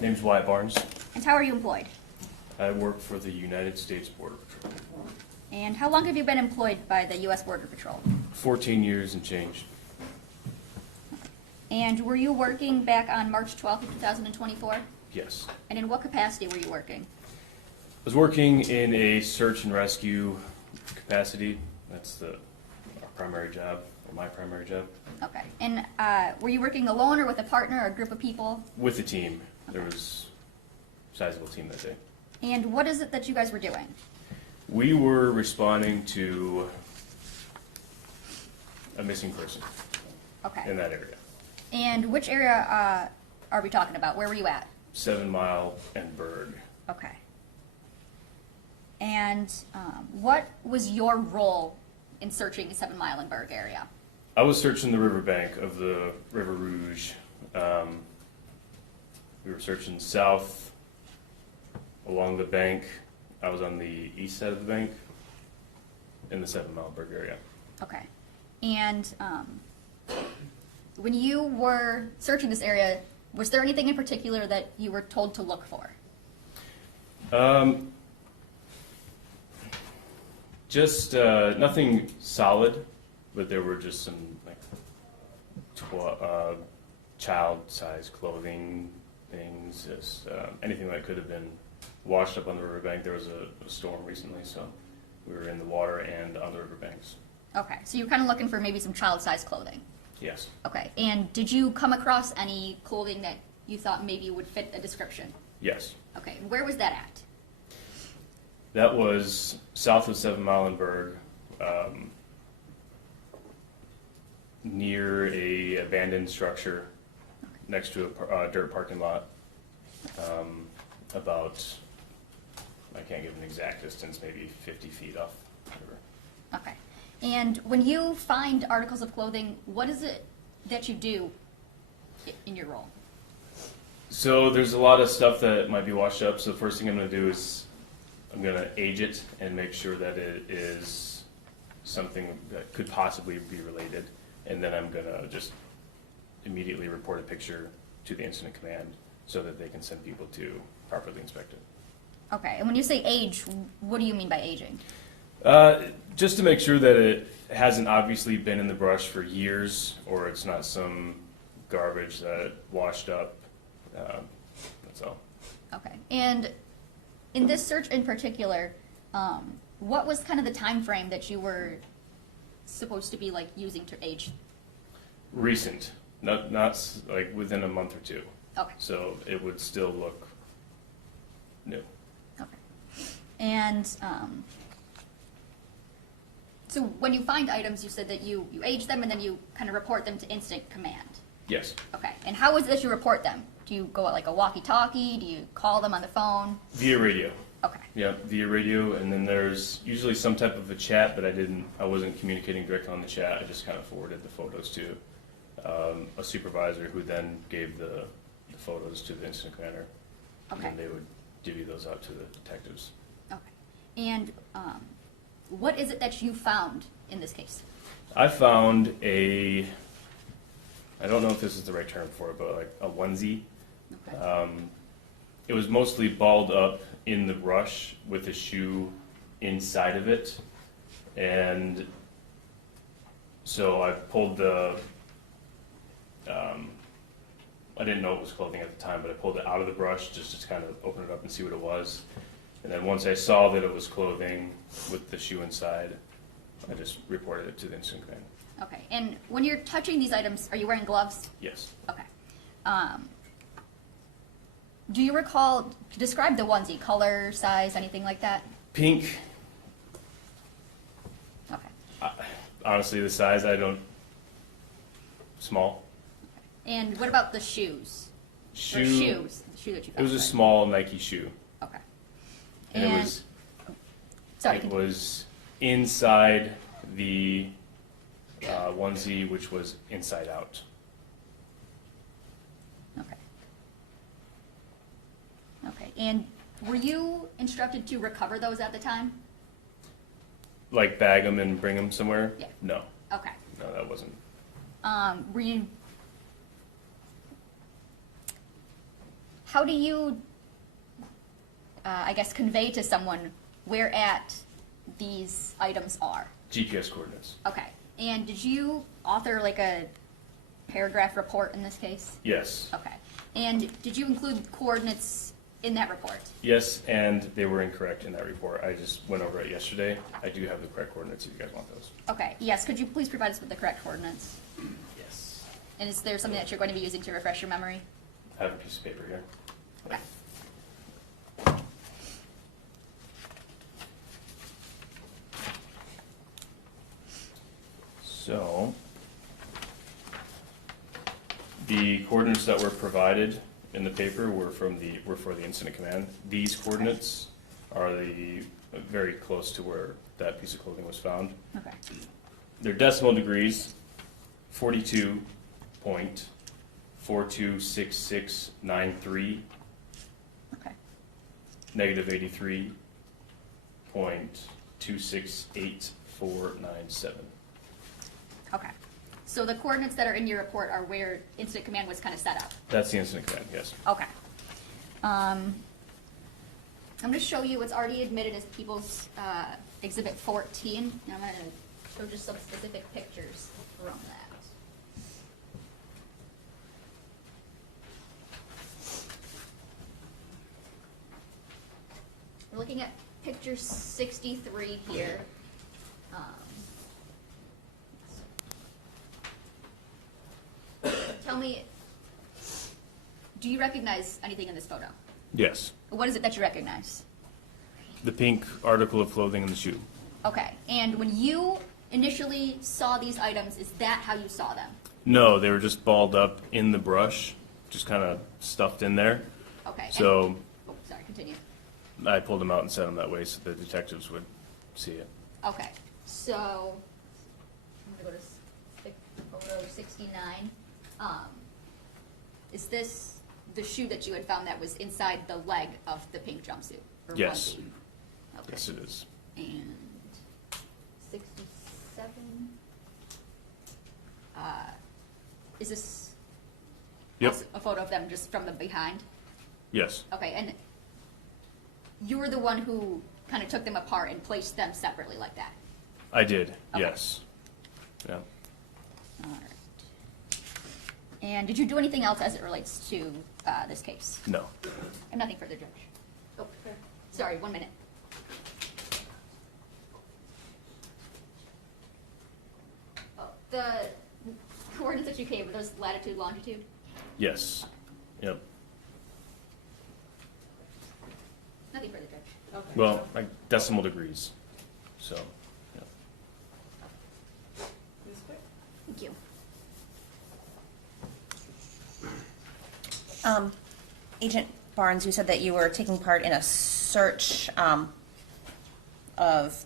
Name's Wyatt Barnes. And how are you employed? I work for the United States Border Patrol. And how long have you been employed by the U.S. Border Patrol? 14 years and change. And were you working back on March 12th of 2024? Yes. And in what capacity were you working? I was working in a search and rescue capacity. That's our primary job, or my primary job. Okay. And were you working alone or with a partner or a group of people? With the team. There was a sizable team that day. And what is it that you guys were doing? We were responding to a missing person Okay. in that area. And which area are we talking about? Where were you at? 7 Mile and Berg. Okay. And what was your role in searching the 7 Mile and Berg area? I was searching the riverbank of the River Rouge. We were searching south along the bank. I was on the east side of the bank in the 7 Mile Berg area. Okay. And when you were searching this area, was there anything in particular that you were told to look for? Just nothing solid, but there were just some like child-sized clothing things, just anything that could have been washed up on the riverbank. There was a storm recently, so we were in the water and on the riverbanks. Okay, so you were kind of looking for maybe some child-sized clothing. Yes. Okay, and did you come across any clothing that you thought maybe would fit a description? Yes. Okay, and where was that at? That was south of 7 Mile and Berg, near a abandoned structure next to a dirt parking lot. About, I can't give an exact distance, maybe 50 feet off the river. Okay, and when you find articles of clothing, what is it that you do in your role? So there's a lot of stuff that might be washed up. So the first thing I'm going to do is I'm going to age it and make sure that it is something that could possibly be related. And then I'm going to just immediately report a picture to the incident command so that they can send people to properly inspect it. Okay, and when you say age, what do you mean by aging? Just to make sure that it hasn't obviously been in the brush for years, or it's not some garbage that washed up. That's all. Okay, and in this search in particular, what was kind of the time frame that you were supposed to be like using to age? Recent, not like within a month or two. Okay. So it would still look new. Okay. And so when you find items, you said that you age them and then you kind of report them to Instant Command. Yes. Okay. And how is it that you report them? Do you go at like a walkie-talkie? Do you call them on the phone? Via radio. Okay. Yeah, via radio, and then there's usually some type of a chat, but I wasn't communicating directly on the chat. I just kind of forwarded the photos to a supervisor who then gave the photos to the incident commander. Okay. And then they would divvy those out to the detectives. Okay. And what is it that you found in this case? I found I don't know if this is the right term for it, but like a onesie. Okay. It was mostly balled up in the brush with a shoe inside of it. And so I pulled I didn't know it was clothing at the time, but I pulled it out of the brush just to kind of open it up and see what it was. And then once I saw that it was clothing with the shoe inside, I just reported it to the incident command. Okay. And when you're touching these items, are you wearing gloves? Yes. Okay. Do you recall, describe the onesie, color, size, anything like that? Pink. Okay. Honestly, the size, small. And what about the shoes? Or shoes, the shoe that you It found. was a sorry. small Nike shoe. Okay. And it was, sorry, it continue. was inside the onesie, which was inside out. Okay. Okay. And were you instructed to recover those at the time? Like bag them and bring them somewhere? Yeah. No. Okay. No, that wasn't. Were you how do you, I guess, convey to someone where at these items are? GPS coordinates. Okay. And did you author like a paragraph report in this case? Yes. Okay. And did you include coordinates in that report? Yes, and they were incorrect in that report. I just went over it yesterday. I do have the correct coordinates if you guys want those. Okay. Yes. Could you please provide us with the correct coordinates? Yes. And is there something that you're going to be using to refresh your memory? I have a piece of paper here. Okay. So, the coordinates that were provided in the paper were for the incident command. These coordinates are very close to where that piece of clothing was found. Okay. They're decimal degrees, 42.426693, Okay. negative 83.268497. Okay. So the coordinates that are in your report are where incident command was kind of set up. That's the incident command, yes. Okay. I'm going to show you what's already admitted as People's Exhibit 14. And I'm going to show just some specific pictures from that. We're looking at picture 63 here. Tell me, do you recognize anything in this photo? Yes. What is it that you recognize? The pink article of clothing in the shoe. Okay, and when you initially saw these items, is that how you saw them? No, they were just balled up in the brush, just kind of stuffed in there. Okay. So Oh, sorry, continue. I pulled them out and set them that way so the detectives would see it. Okay, so I'm gonna go to photo 69. Is this the shoe that you had found that was inside the leg of the pink jumpsuit? Or Yes. onesie? Okay. Yes, it is. And 67. Is this Yep. also a photo of them just from the behind? Yes. Okay, and you were the one who kind of took them apart and placed them separately like that? I did. Okay. Yes. Yeah. All right. And did you do anything else as it relates to this case? No. And nothing further, Judge. Oh, sorry, 1 minute. Oh, the coordinates that you gave, were those latitude, longitude? Yes. Yep. Nothing further, Judge. Okay. Well, like decimal degrees. So, yeah. Thank you. Agent Barnes, you said that you were taking part in a search of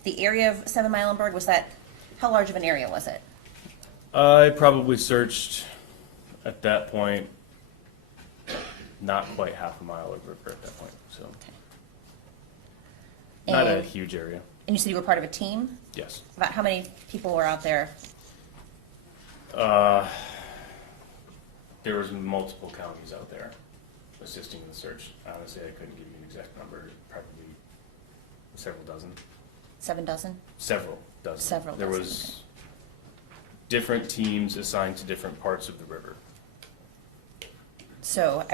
the area of 7 Mile and Bird. Was that, how large of an area was it? I probably searched at that point not quite half a mile of river at that point. So, not a And- huge area. And you said you were part of a team? Yes. About how many people were out there? There was multiple counties out there assisting in the search. Honestly, I couldn't give you an exact number. Probably several dozen. 7 dozen? Several dozen. Several There dozen, was different teams assigned to different parts of the river. So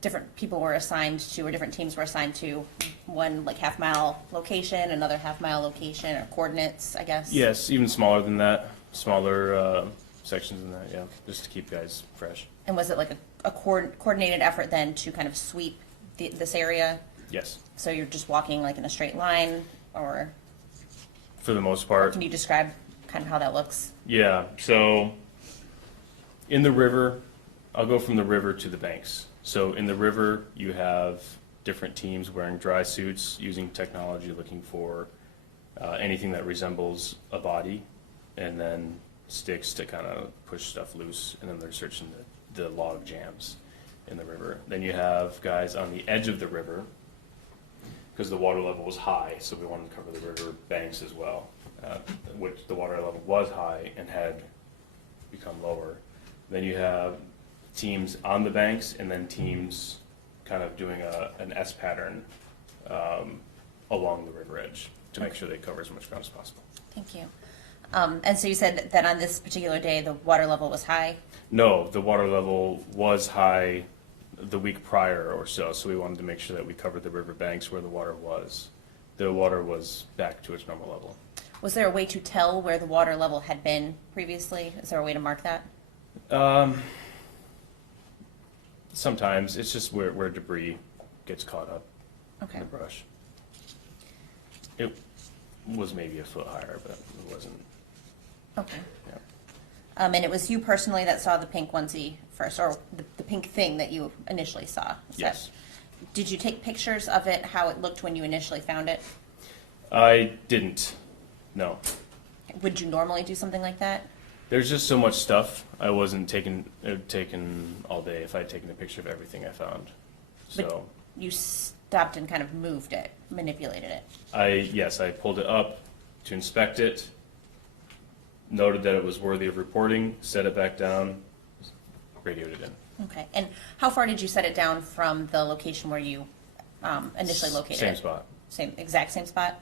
different people were assigned to, or different teams were assigned to one like half-mile location, another half-mile location, or coordinates, I guess? Yes, even smaller than that. Smaller sections than that, yeah. Just to keep guys fresh. And was it like a coordinated effort then to kind of sweep this area? Yes, So you're just walking like in a straight line, or for the most part. can you describe kind of how that looks? Yeah, so in the river, I'll go from the river to the banks. So in the river, you have different teams wearing dry suits, using technology, looking for anything that resembles a body, and then sticks to kind of push stuff loose, and then they're searching the log jams in the river. Then you have guys on the edge of the river, because the water level was high, so we wanted to cover the river banks as well, which the water level was high and had become lower. Then you have teams on the banks and then teams kind of doing an S pattern along the river edge to make sure they cover as much ground as possible. Thank you. And so you said that on this particular day, the water level was high? No, the water level was high the week prior or so, so we wanted to make sure that we covered the river banks where the water was. The water was back to its normal level. Was there a way to tell where the water level had been previously? Is there a way to mark that? Sometimes it's just where debris gets caught up Okay. in the brush. It was maybe a foot higher, but it wasn't. Okay. Yeah. And it was you personally that saw the pink onesie first, or the pink thing that you initially saw? Yes. Did you take pictures of it, how it looked when you initially found it? I didn't. No. Would you normally do something like that? There's just so much stuff. I wasn't taking all day if I had taken a picture of everything I found. But So you stopped and kind of moved it, manipulated it. I pulled it up to inspect it, noted that it was worthy of reporting, set it back down, radioed it in. Okay. And how far did you set it down from the location where you initially located Same it? spot, Exact same spot?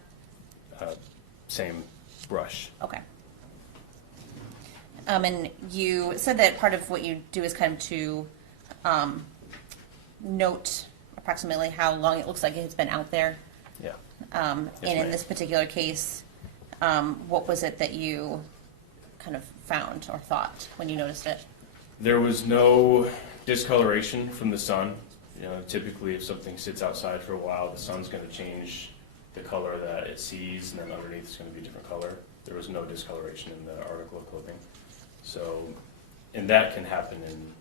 same brush. Okay. And you said that part of what you do is kind of to note approximately how long it looks like it's been out there. Yeah. And in ma'am. this particular case, what was it that you kind of found or thought when you noticed it? There was no discoloration from the sun. You know, typically if something sits outside for a while, the sun's going to change the color that it sees, and then underneath it's going to be a different color. There was no discoloration in the article of clothing. So, and that can happen in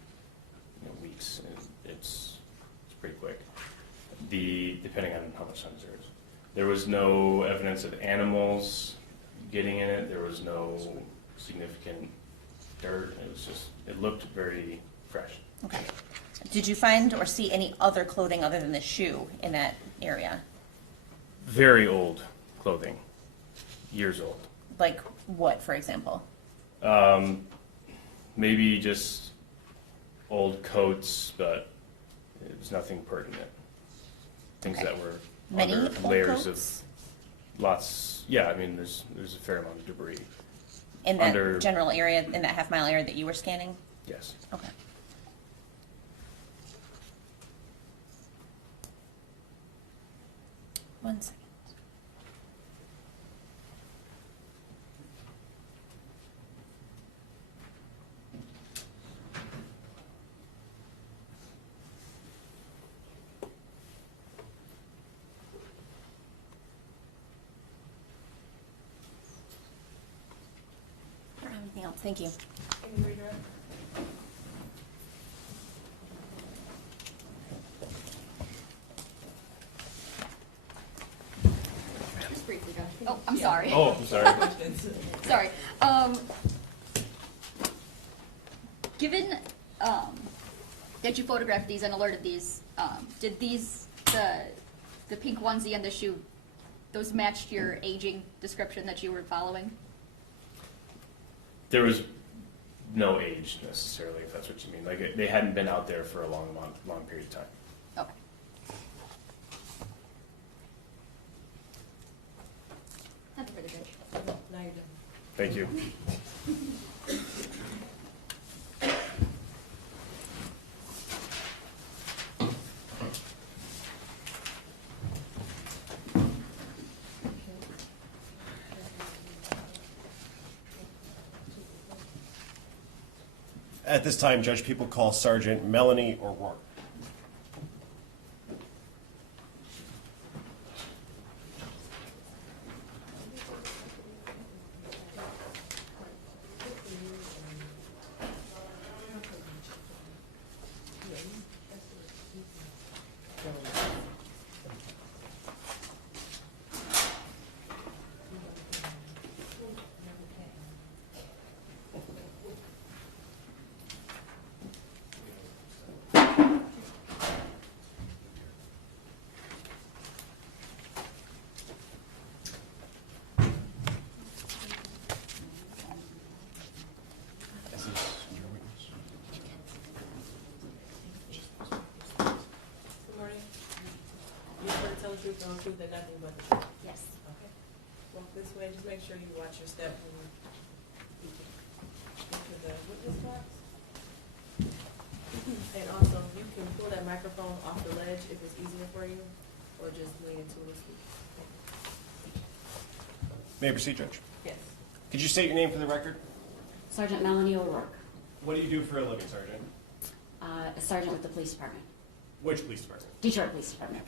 weeks. It's pretty quick. Depending on how much sun there is. There was no evidence of animals getting in it. There was no significant dirt. It looked very fresh. Okay. Did you find or see any other clothing other than the shoe in that area? Very old clothing, years old. Like what, for example? Maybe just old coats, but it was nothing pertinent. Things Okay. that were Many under old layers coats? of lots. Yeah, I mean, there's a fair amount of debris. In that Under- general area, in that half-mile area that you were scanning? Yes. Okay. One second. I don't have anything else. Thank you. Just briefly, Josh. Oh, I'm sorry. Oh, I'm sorry. Sorry. Given that you photographed these and alerted these, did the pink onesie and the shoe, those matched your aging description that you were following? There was no age necessarily, if that's what you mean. Like they hadn't been out there for a long period of time. Okay. Nothing for the judge. Now you're done. Thank you. At this time, Judge, people call Sergeant Melanie O'Rourke. truth, the whole truth, and nothing but the truth. Yes. Okay. Walk this way. Just make sure you watch your step when you get to the witness box. And also, you can pull that microphone off the ledge if it's easier for you, or just lean into it. May I proceed, Judge? Yes. Could you state your name for the record? Sergeant Melanie O'Rourke, What do you do for a living, Sergeant? a sergeant with the police department, Which police department? Detroit Police Department.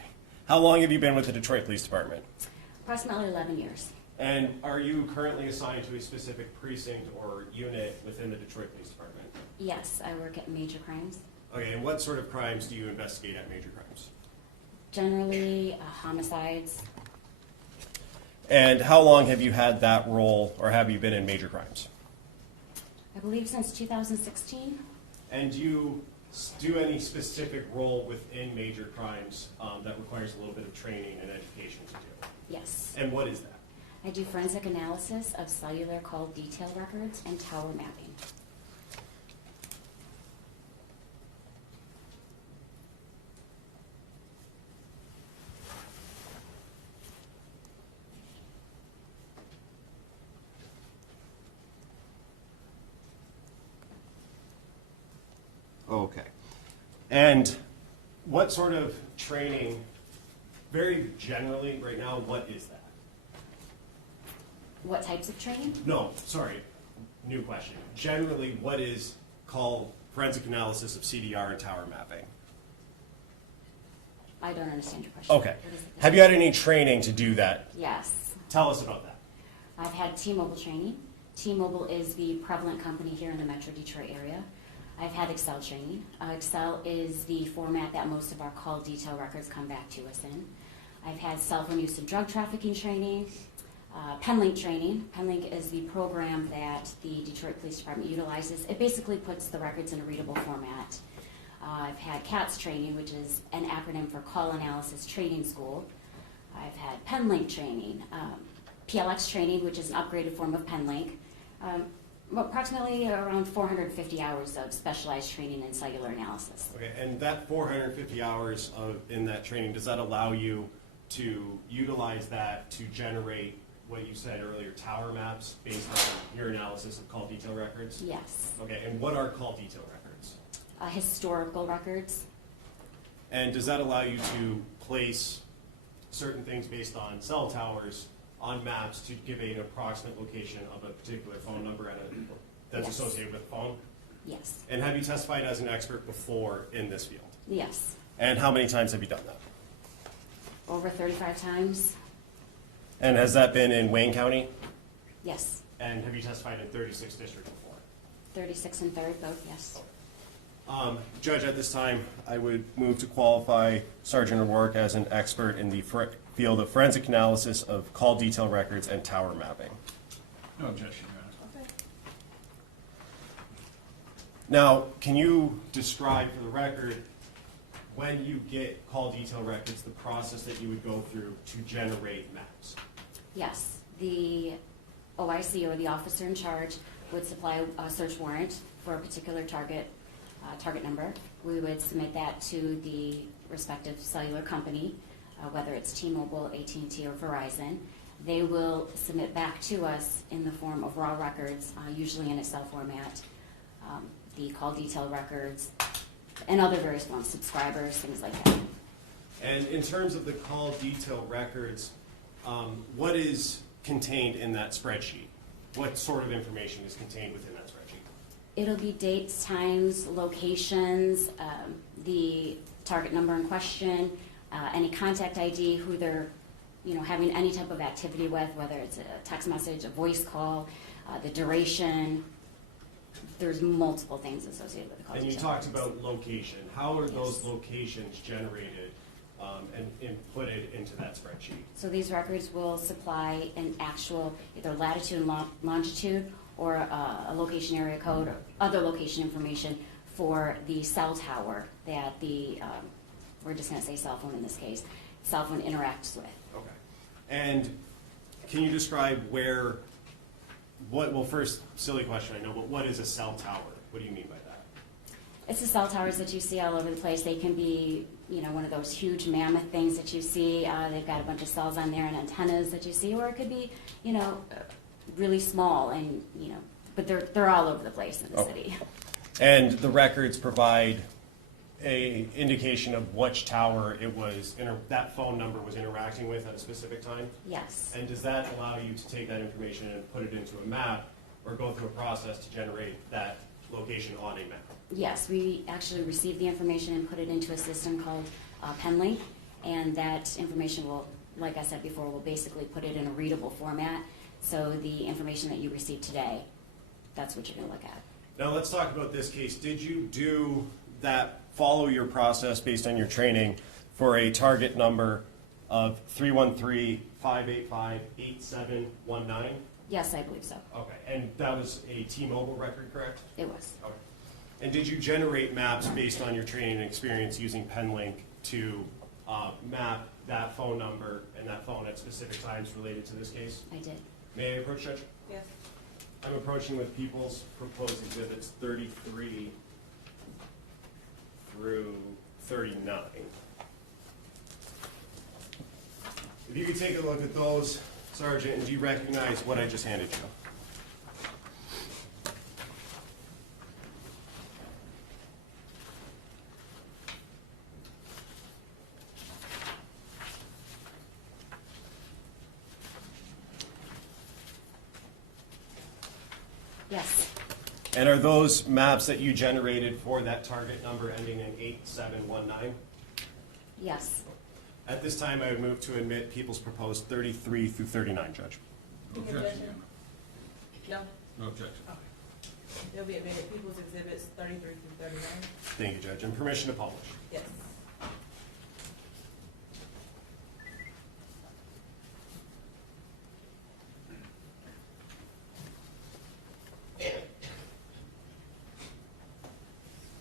How long have you been with the Detroit Police Department? Approximately 11 years. And are you currently assigned to a specific precinct or unit within the Detroit Police Department? Yes, I work at major crimes. Okay, and what sort of crimes do you investigate at major crimes? Generally, homicides. And how long have you had that role, or have you been in major crimes? I believe since 2016. And do you do any specific role within major crimes that requires a little bit of training and education to do? Yes. And what is that? I do forensic analysis of cellular call detail records and tower mapping. Okay. And what sort of training, very generally right now, what is that? What types of training? No, sorry, new question. Generally, what is called forensic analysis of CDR and tower mapping? I don't understand your question. Okay. What is it? Have you had any training to do that? Yes. Tell us about that. I've had T-Mobile training. T-Mobile is the prevalent company here in the Metro Detroit area. I've had Excel training. Excel is the format that most of our call detail records come back to us in. I've had cell phone use of drug trafficking training, Penlink training. Penlink is the program that the Detroit Police Department utilizes. It basically puts the records in a readable format. I've had CATS training, which is an acronym for Call Analysis Training School. I've had Penlink training, PLX training, which is an upgraded form of Penlink. Approximately around 450 hours of specialized training in cellular analysis. Okay, and that 450 hours in that training, does that allow you to utilize that to generate what you said earlier, tower maps based on your analysis of call detail records? Yes. Okay, and what are call detail records? Historical records. And does that allow you to place certain things based on cell towers on maps to give an approximate location of a particular phone number that's Yes. associated with the phone? Yes. And have you testified as an expert before in this field? Yes. And how many times have you done that? Over 35 times. And has that been in Wayne County? Yes. And have you testified in 36 districts before? 36 and 3rd, both, yes. Judge, at this time, I would move to qualify Sergeant O'Rourke as an expert in the field of forensic analysis of call detail records and tower mapping. No objection, Your Honor. Okay. Now, can you describe for the record, when you get call detail records, the process that you would go through to generate maps? Yes. The OIC, or the officer in charge, would supply a search warrant for a particular target number. We would submit that to the respective cellular company, whether it's T-Mobile, AT&T, or Verizon. They will submit back to us in the form of raw records, usually in Excel format, the call detail records, and other various forms, subscribers, things like that. And in terms of the call detail records, what is contained in that spreadsheet? What sort of information is contained within that spreadsheet? It'll be dates, times, locations, the target number in question, any contact ID, who they're having any type of activity with, whether it's a text message, a voice call, the duration. There's multiple things associated with the call. And you detail talked records. about location. How are those Yes. locations generated and inputted into that spreadsheet? So these records will supply an actual either latitude and longitude, or a location area code, or other location information for the cell tower that the, we're just going to say cell phone in this case, cell phone interacts with. Okay. And can you describe well, first, silly question, I know, but what is a cell tower? What do you mean by that? It's the cell towers that you see all over the place. They can be one of those huge mammoth things that you see. They've got a bunch of cells on there and antennas that you see, or it could be, really small and, but they're all over the place in the city. And the records provide a indication of which tower it was, that phone number was interacting with at a specific time? Yes. And does that allow you to take that information and put it into a map or go through a process to generate that location on a map? Yes, we actually receive the information and put it into a system called Penlink, and that information will, like I said before, will basically put it in a readable format. So the information that you receive today, that's what you're going to look at. Now let's talk about this case. Did you follow your process based on your training for a target number of 313-585-8719? Yes, I believe so. Okay, and that was a T-Mobile record, correct? It was. Okay. And did you generate maps based on your training and experience using Penlink to map that phone number and that phone at specific times related to this case? I did. May I approach, Judge? Yes. I'm approaching with People's Proposed Exhibits 33 through 39. If you could take a look at those, Sergeant, and do you recognize what I just handed you? Yes. And are those maps that you generated for that target number ending in 8719? Yes. At this time, I would move to admit People's Proposed 33 through 39, Judge. No objection, Your Honor. No? No objection. They'll be admitted People's Exhibits 33 through 39. Thank you, Judge. And permission to publish. Yes.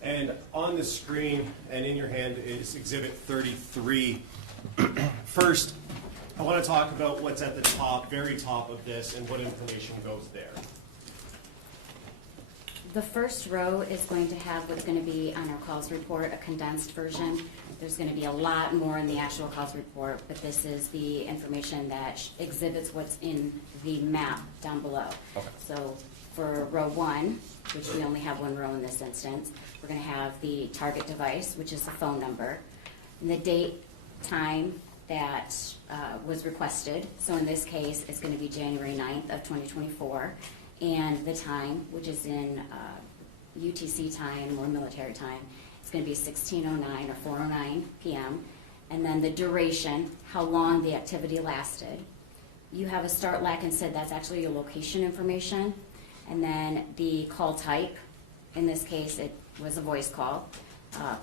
And on the screen and in your hand is Exhibit 33. First, I want to talk about what's at the top, very top of this, and what information goes there. The first row is going to have what's going to be on our calls report, a condensed version. There's going to be a lot more in the actual calls report, but this is the information that exhibits what's in the map down below. Okay. So for row 1, which we only have one row in this instance, we're going to have the target device, which is the phone number, and the date, time that was requested. So in this case, it's going to be January 9th of 2024. And the time, which is in UTC time or military time, it's going to be 16:09 or 4:09 p.m. And then the duration, how long the activity lasted. You have a start, lack, and SID. That's actually your location information. And then the call type. In this case, it was a voice call.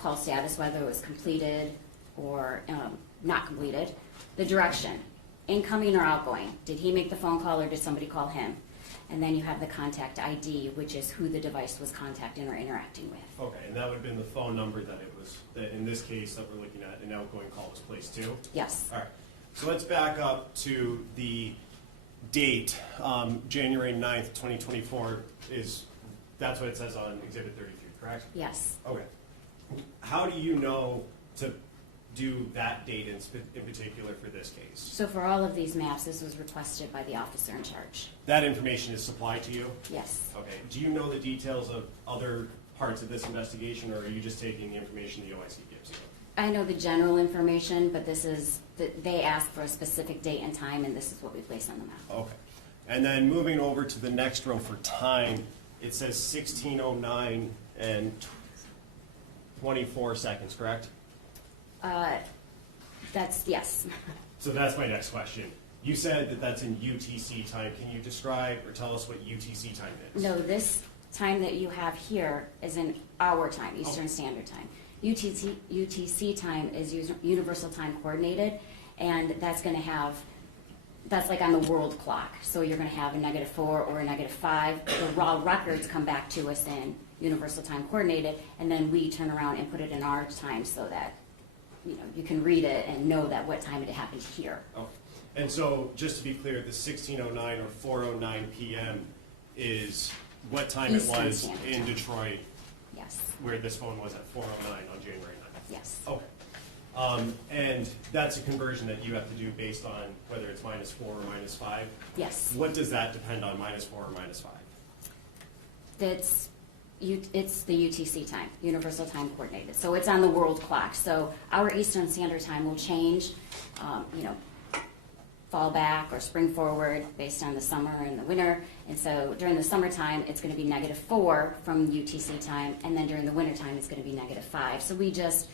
Call status, whether it was completed or not completed. The direction, incoming or outgoing. Did he make the phone call or did somebody call him? And then you have the contact ID, which is who the device was contacting or interacting with. Okay, and that would have been the phone number that in this case that we're looking at, an outgoing call was placed to? Yes. All right, so let's back up to the date, January 9th, 2024 that's what it says on Exhibit 33, correct? Yes. Okay. How do you know to do that date in particular for this case? So for all of these maps, this was requested by the officer in charge. That information is supplied to you? Yes. Okay. Do you know the details of other parts of this investigation, or are you just taking the information the OIC gives you? I know the general information, but they asked for a specific date and time, and this is what we placed on the map. Okay. And then moving over to the next row for time, it says 16:09 and 24 seconds, correct? Yes. So that's my next question. You said that that's in UTC time. Can you describe or tell us what UTC time is? No, this time that you have here is in our time, Eastern Standard Time. UTC time is Universal Time Coordinated, and that's like on the world clock. So you're going to have a -4 or a -5. The raw records come back to us in Universal Time Coordinated, and then we turn around and put it in our time so that you can read it and know that what time it happened here. Okay. And so, just to be clear, the 16:09 or 4:09 p.m. is what time Eastern it was Standard in Time. Detroit, Yes. where this phone was at 4:09 on January 9th? Yes. Okay. And that's a conversion that you have to do based on whether it's -4 or -5. Yes. What does that depend on, -4 or -5? It's the UTC time, Universal Time Coordinated. So it's on the world clock. So our Eastern Standard Time will change, fall back or spring forward based on the summer and the winter. And so during the summertime, it's going to be -4 from UTC time, and then during the wintertime, it's going to be -5. So we just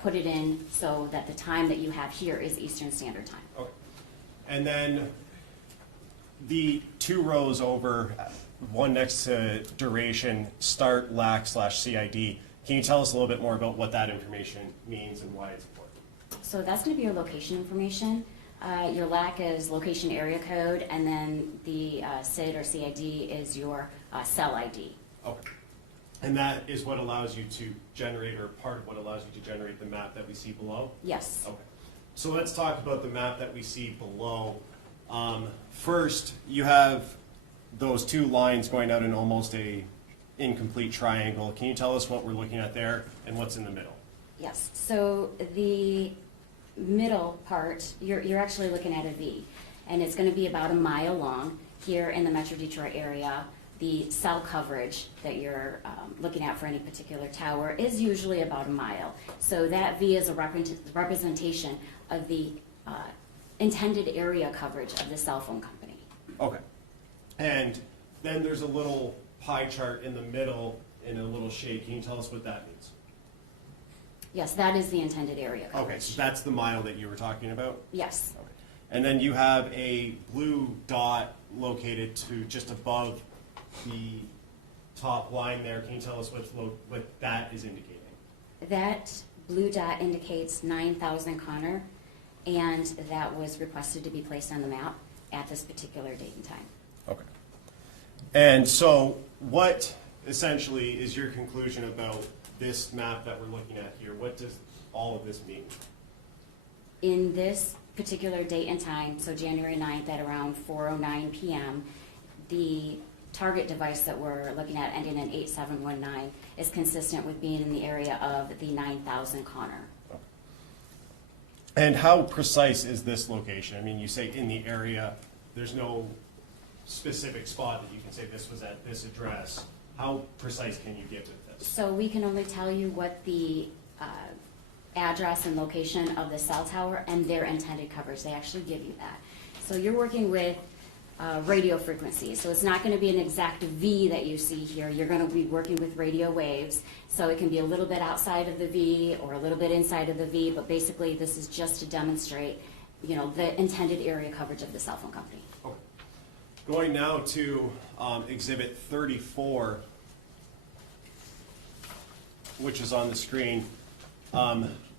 put it in so that the time that you have here is Eastern Standard Time. Okay. And then the 2 rows over, one next to duration, start, LAC/CID. Can you tell us a little bit more about what that information means and why it's important? So that's going to be your location information. Your LAC is location area code, and then the SID or CID is your cell ID. Okay. And that is what allows you to generate, or part of what allows you to generate the map that we see below? Yes. Okay. So let's talk about the map that we see below. First, you have those 2 lines going out in almost a incomplete triangle. Can you tell us what we're looking at there and what's in the middle? Yes. So the middle part, you're actually looking at a V, and it's going to be about a mile long here in the Metro Detroit area. The cell coverage that you're looking at for any particular tower is usually about a mile. So that V is a representation of the intended area coverage of the cell phone company. Okay. And then there's a little pie chart in the middle in a little shape. Can you tell us what that means? Yes, that is the intended area coverage. Okay, so that's the mile that you were talking about? Yes. Okay. And then you have a blue dot located to just above the top line there. Can you tell us what that is indicating? That blue dot indicates 9,000 Connor, and that was requested to be placed on the map at this particular date and time. Okay. And so what essentially is your conclusion about this map that we're looking at here? What does all of this mean? In this particular date and time, so January 9th at around 4:09 p.m., the target device that we're looking at ending in 8719 is consistent with being in the area of the 9,000 Connor. And how precise is this location? I mean, you say in the area, there's no specific spot that you can say this was at this address. How precise can you get with this? So we can only tell you what the address and location of the cell tower and their intended coverage. They actually give you that. So you're working with radio frequencies. So it's not going to be an exact V that you see here. You're going to be working with radio waves. So it can be a little bit outside of the V or a little bit inside of the V, but basically this is just to demonstrate, the intended area coverage of the cell phone company. Okay. Going now to Exhibit 34, which is on the screen.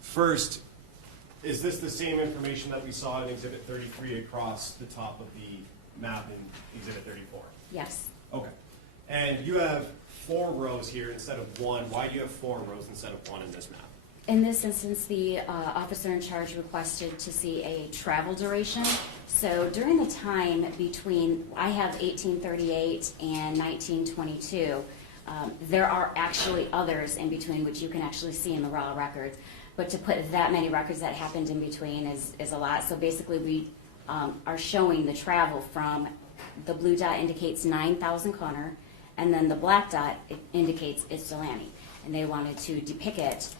First, is this the same information that we saw in Exhibit 33 across the top of the map in Exhibit 34? Yes. Okay. And you have 4 rows here instead of 1. Why do you have 4 rows instead of 1 in this map? In this instance, the officer in charge requested to see a travel duration. So during the time between, I have 1838 and 1922, there are actually others in between which you can actually see in the raw records. But to put that many records that happened in between is a lot. So basically we are showing the travel from, the blue dot indicates 9,000 Connor, and then the black dot indicates Ypsilanti. And they wanted to depict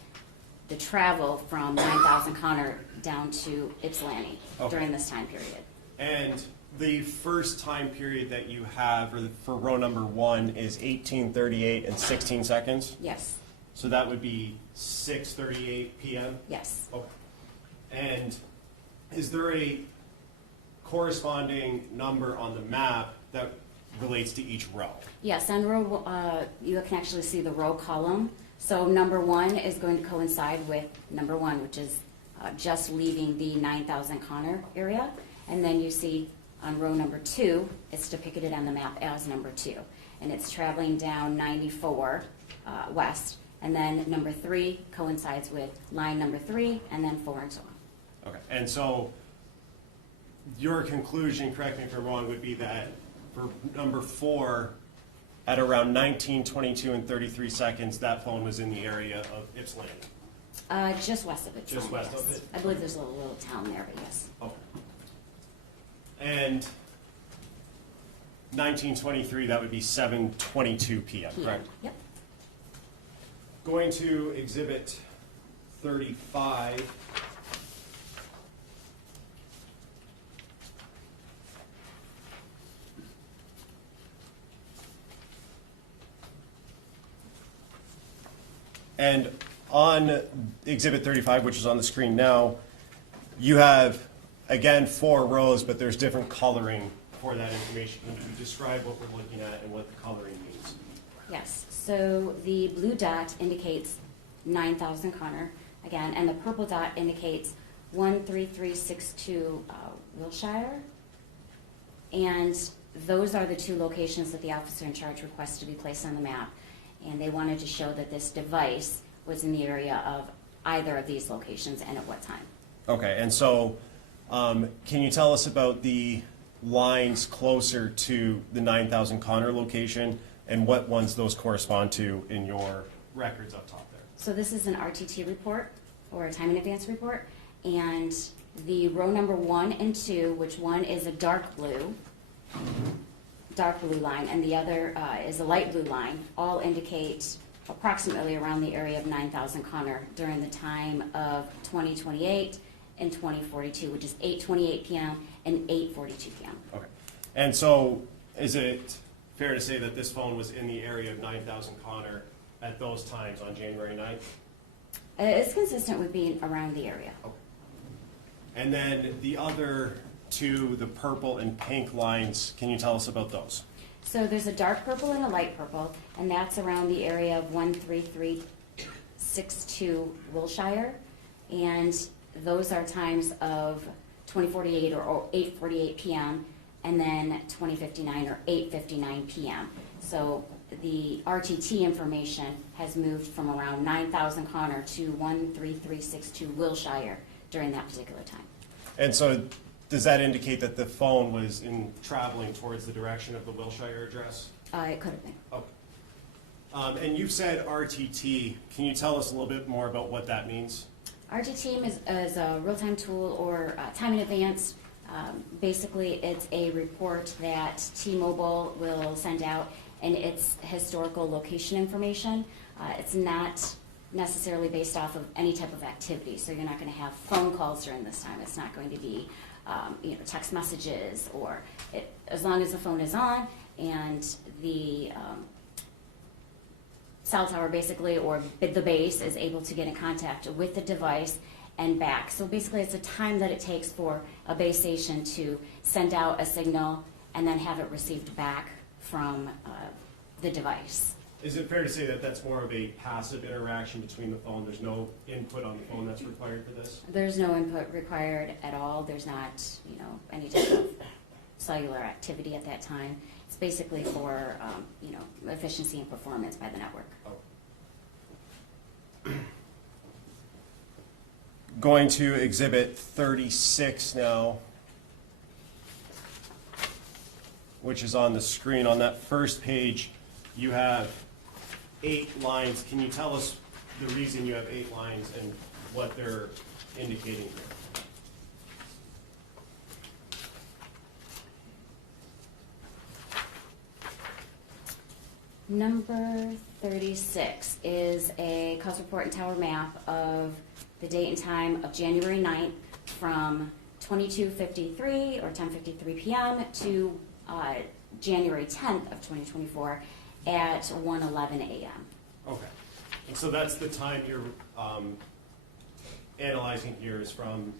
the travel from 9,000 Connor down to Ypsilanti during this time period. And the first time period that you have for row number 1 is 1838 and 16 seconds? Yes. So that would be 6:38 p.m.? Yes. Okay. And is there a corresponding number on the map that relates to each row? Yes, on row, you can actually see the row column. So number 1 is going to coincide with number 1, which is just leaving the 9,000 Connor area. And then you see on row number 2, it's depicted on the map as number 2. And it's traveling down 94 west. And then number 3 coincides with line number 3, and then 4 and so on. Okay. And so your conclusion, correct me if I'm wrong, would be that for number 4, at around 19, 22, and 33 seconds, that phone was in the area of Ypsilanti. Just west of it. Just somewhere, west of yes. it? I believe there's a little town there, but yes. Okay. And 1923, that would be 7:22 p.m., PM. correct? Yep. Going to Exhibit 35. And on Exhibit 35, which is on the screen now, you have, again, 4 rows, but there's different coloring for that information. Can you describe what we're looking at and what the coloring means? Yes, so the blue dot indicates 9,000 Connor, again, and the purple dot indicates 13362 Wilshire. And those are the 2 locations that the officer in charge requested to be placed on the map. And they wanted to show that this device was in the area of either of these locations and at what time. Okay, and so can you tell us about the lines closer to the 9,000 Connor location and what ones those correspond to in your records up top there? So this is an RTT report, or a time in advance report, and the row number 1 and 2, which one is a dark blue line, and the other is a light blue line, all indicate approximately around the area of 9,000 Connor during the time of 2028 and 2042, which is 8:28 p.m. and 8:42 p.m. Okay. And so is it fair to say that this phone was in the area of 9,000 Connor at those times on January 9th? It's consistent with being around the area. Okay. And then the other 2, the purple and pink lines, can you tell us about those? So there's a dark purple and a light purple, and that's around the area of 13362 Wilshire. And those are times of 2048 or 8:48 p.m. and then 2059 or 8:59 p.m. So the RTT information has moved from around 9,000 Connor to 13362 Wilshire during that particular time. And so does that indicate that the phone was traveling towards the direction of the Wilshire address? It could have been. Okay. And you've said RTT. Can you tell us a little bit more about what that means? RTT is a real-time tool or time in advance. Basically, it's a report that T-Mobile will send out, and it's historical location information. It's not necessarily based off of any type of activity, so you're not going to have phone calls during this time. It's not going to be text messages, or as long as the phone is on and the cell tower basically, or the base is able to get in contact with the device and back. So basically it's a time that it takes for a base station to send out a signal and then have it received back from the device. Is it fair to say that that's more of a passive interaction between the phone? There's no input on the phone that's required for this? There's no input required at all. There's not, any type of cellular activity at that time. It's basically for, efficiency and performance by the network. Oh. Going to Exhibit 36 now, which is on the screen. On that first page, you have 8 lines. Can you tell us the reason you have 8 lines and what they're indicating here? Number 36 is a cause report and tower map of the date and time of January 9th from 22:53 or 10:53 p.m. to January 10th of 2024 at 1:11 a.m. Okay. And so that's the time you're analyzing here is from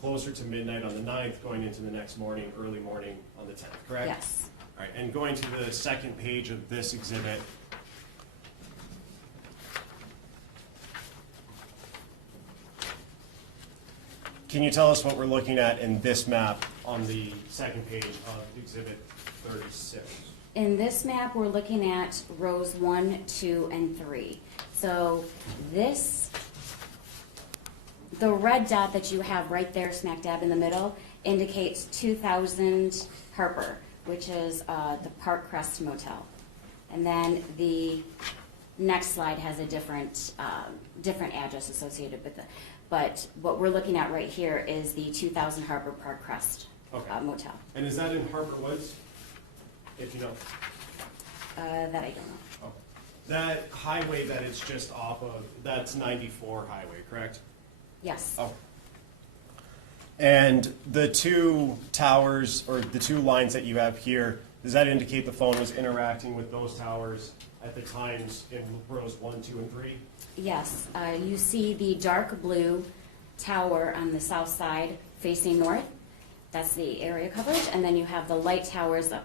closer to midnight on the 9th going into the next morning, early morning on the 10th, correct? Yes. All right, and going to the second page of this exhibit, can you tell us what we're looking at in this map on the second page of Exhibit 36? In this map, we're looking at rows 1, 2, and 3. So the red dot that you have right there smack dab in the middle indicates 2000 Harper, which is the Park Crest Motel. And then the next slide has a different address associated with it. But what we're looking at right here is the 2000 Harbor Park Crest Okay. motel. And is that in Harbor Woods? If you know. That I don't know. Oh. That highway that it's just off of, that's 94 highway, correct? Yes. Oh. And the two towers, or the two lines that you have here, does that indicate the phone was interacting with those towers at the times in rows 1, 2, and 3? Yes. You see the dark blue tower on the south side facing north. That's the area coverage, and then you have the light towers the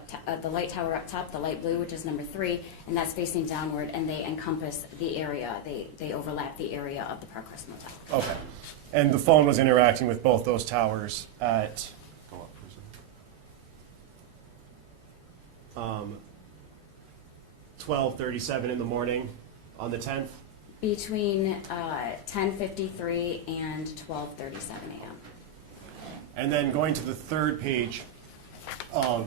light tower up top, the light blue, which is number 3, and that's facing downward, and they encompass the area. They overlap the area of the Park Crest Motel. Okay. And the phone was interacting with both those towers at 12:37 in the morning on the 10th? Between 10:53 and 12:37 a.m. And then going to the third page of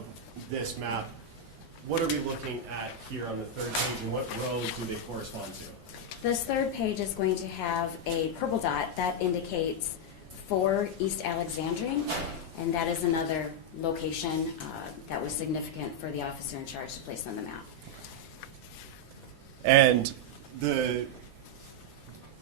this map, what are we looking at here on the third page, and what rows do they correspond to? This third page is going to have a purple dot that indicates 4 East Alexandrine, and that is another location that was significant for the officer in charge to place on the map. And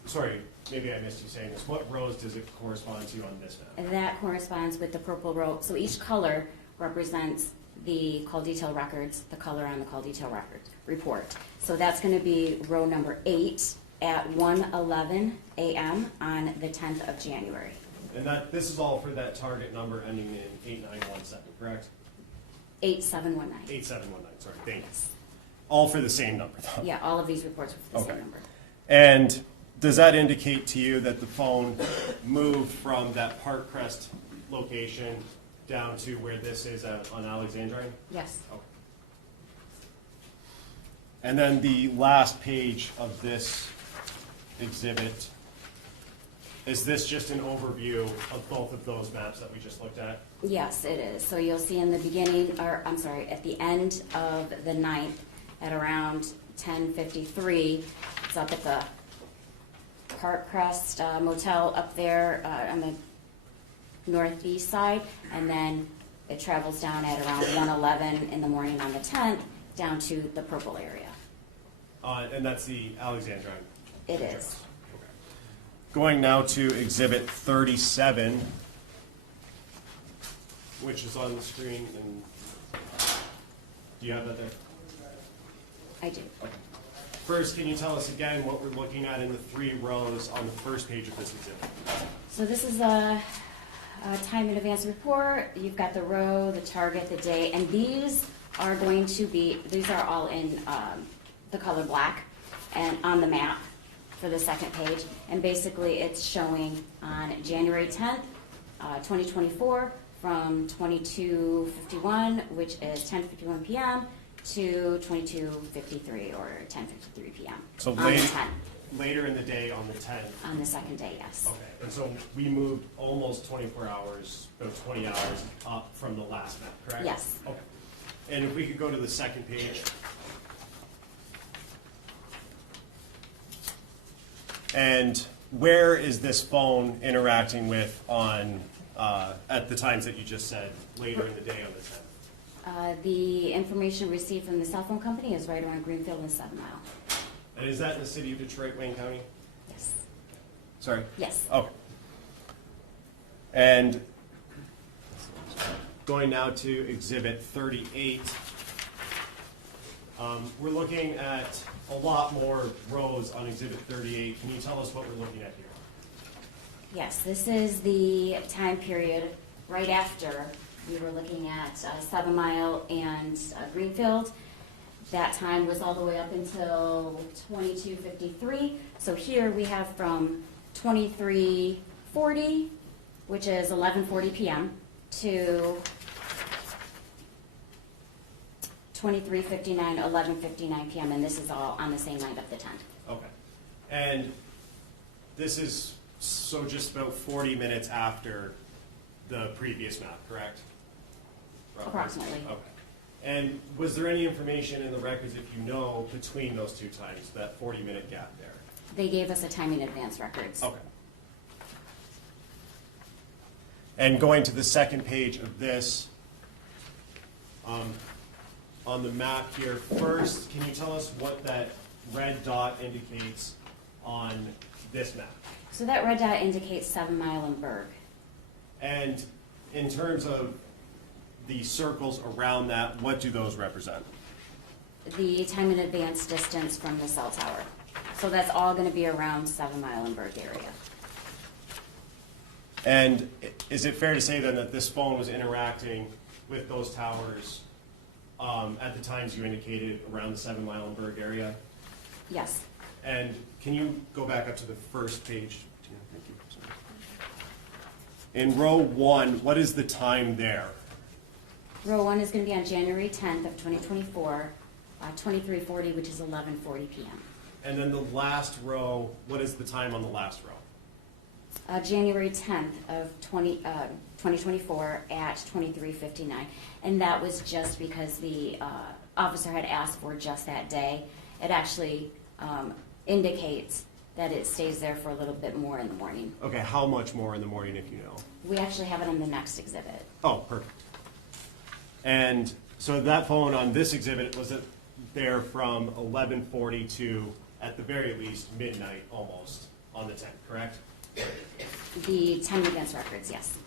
sorry, maybe I missed you saying this, what rows does it correspond to on this map? And that corresponds with the purple row. So each color represents the call detail records, the color on the call detail record report. So that's going to be row number 8 at 1:11 a.m. on the 10th of January. And this is all for that target number ending in 8917, correct? 8719. 8719, sorry, thank you. All for the same number, though? Yeah, all of these reports were for the Okay. same number. And does that indicate to you that the phone moved from that Park Crest location down to where this is on Alexandrine? Yes. Okay. And then the last page of this exhibit, is this just an overview of both of those maps that we just looked at? Yes, it is. So you'll see in the beginning, or I'm sorry, at the end of the 9th at around 10:53, it's up at the Park Crest Motel up there on the northeast side, and then it travels down at around 1:11 in the morning on the 10th down to the purple area. And that's the Alexandrine? It is. Going now to Exhibit 37, which is on the screen, and do you have that there? I do. First, can you tell us again what we're looking at in the 3 rows on the first page of this exhibit? So this is a time in advance report. You've got the row, the target, the day, and these are going to be, these are all in the color black and on the map for the second page. And basically it's showing on January 10th, 2024 from 22:51, which is 10:51 p.m. to 22:53 or 10:53 p.m. So on the 10th, later in the day on the 10th. on the second day, yes. Okay, and so we moved almost 24 hours, about 20 hours up from the last map, correct? Yes. Okay. And if we could go to the second page. And where is this phone interacting with on, at the times that you just said, later in the day on the 10th? The information received from the cell phone company is right around Greenfield and 7 Mile. And is that in the city of Detroit, Wayne County? Yes. Sorry? Yes. Okay. And going now to Exhibit 38, we're looking at a lot more rows on Exhibit 38. Can you tell us what we're looking at here? Yes, this is the time period right after we were looking at 7 Mile and Greenfield. That time was all the way up until 22:53. So here we have from 23:40, which is 11:40 p.m., to 23:59, 11:59 p.m., and this is all on the same night of the 10th. Okay. And this is so just about 40 minutes after the previous map, correct? Roughly. Approximately. Okay. And was there any information in the records, if you know, between those two times, that 40-minute gap there? They gave us a time in advance records. Okay. And going to the second page of this, on the map here, first, can you tell us what that red dot indicates on this map? So that red dot indicates 7 Mile and Berg. And in terms of the circles around that, what do those represent? The time in advance distance from the cell tower. So that's all going to be around 7 Mile and Berg area. And is it fair to say then that this phone was interacting with those towers at the times you indicated around the 7 Mile and Berg area? Yes. And can you go back up to the first page? Tina, thank you. Sorry. In row 1, what is the time there? Row 1 is going to be on January 10th of 2024, 2340, which is 11:40 p.m. And then the last row, what is the time on the last row? January 10th of 2024 at 23:59. And that was just because the officer had asked for just that day. It actually indicates that it stays there for a little bit more in the morning. Okay, how much more in the morning if you know? We actually have it on the next exhibit. Oh, perfect. And so that phone on this exhibit, was it there from 11:40 to, at the very least, midnight almost on the 10th, correct? The time in advance records, yes.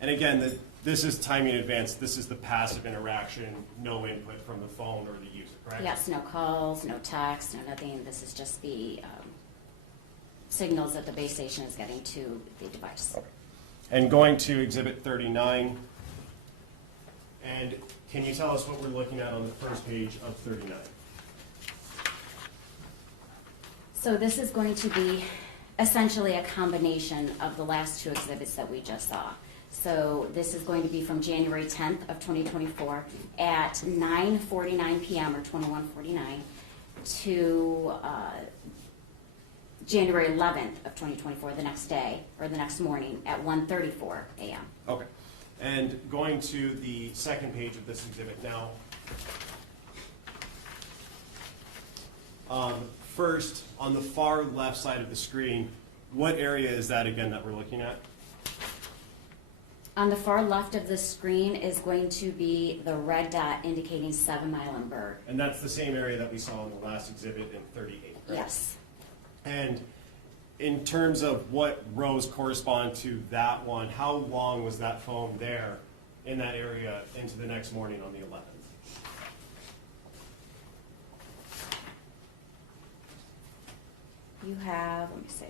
And again, this is timing in advance. This is the passive interaction, no input from the phone or the user, correct? Yes, no calls, no texts, no nothing. This is just the signals that the base station is getting to the device. Okay. And going to Exhibit 39, and can you tell us what we're looking at on the first page of 39? So this is going to be essentially a combination of the last two exhibits that we just saw. So this is going to be from January 10th of 2024 at 9:49 p.m. or 21:49 to January 11th of 2024, the next day, or the next morning, at 1:34 a.m. Okay. And going to the second page of this exhibit now. First, on the far left side of the screen, what area is that again that we're looking at? On the far left of the screen is going to be the red dot indicating 7 Mile and Berg. And that's the same area that we saw in the last exhibit in 38, correct? Yes. And in terms of what rows correspond to that one, how long was that phone there in that area into the next morning on the 11th? You have, let me see.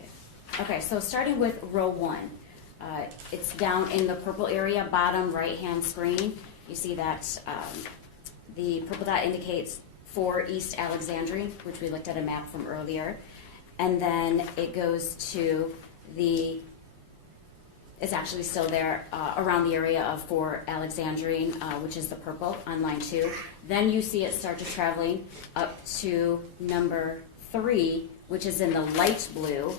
Okay, so starting with row 1, it's down in the purple area, bottom right-hand screen. You see that the purple dot indicates 4 East Alexandria, which we looked at a map from earlier. And then it goes to it's actually still there around the area of 4 Alexandrine, which is the purple on line 2. Then you see it start to traveling up to number 3, which is in the light blue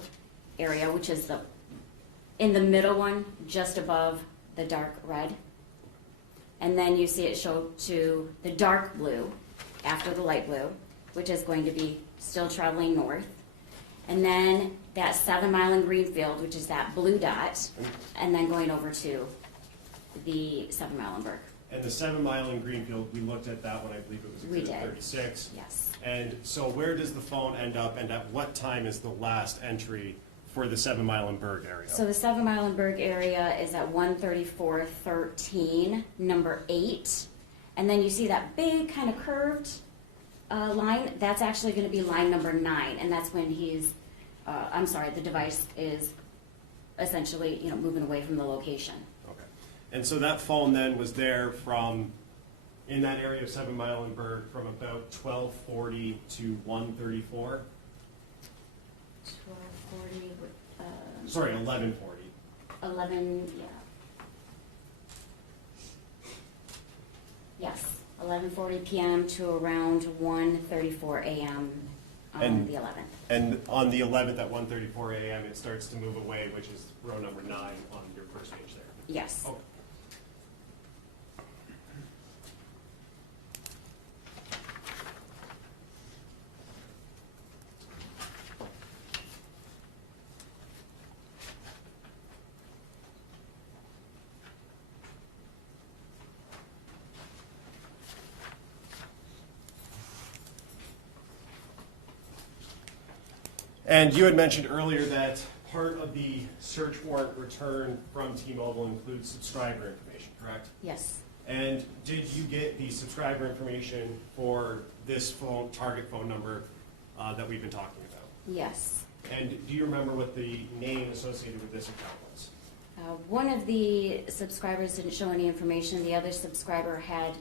area, which is in the middle one, just above the dark red. And then you see it show to the dark blue after the light blue, which is going to be still traveling north. And then that 7 Mile in Greenfield, which is that blue dot, and then going over to the 7 Mile in Berg. And the 7 Mile in Greenfield, we looked at that one, I believe it was We exhibit did. 36. Yes. And so where does the phone end up, and at what time is the last entry for the 7 Mile and Berg area? So the 7 Mile and Berg area is at 134.13, number 8. And then you see that big kind of curved line, that's actually going to be line number 9, and that's when the device is essentially, moving away from the location. Okay. And so that phone then was there in that area of 7 Mile and Berg from about 12:40 to 1:34? 12:40, Sorry, 11:40. 11, yeah. Yes, 11:40 p.m. to around 1:34 a.m. on And- the 11th. And on the 11th at 1:34 a.m., it starts to move away, which is row number 9 on your first page there. Yes. Okay. And you had mentioned earlier that part of the search warrant return from T-Mobile includes subscriber information, correct? Yes. And did you get the subscriber information for this phone, target phone number that we've been talking about? Yes. And do you remember what the name associated with this account was? One of the subscribers didn't show any information. The other subscriber had,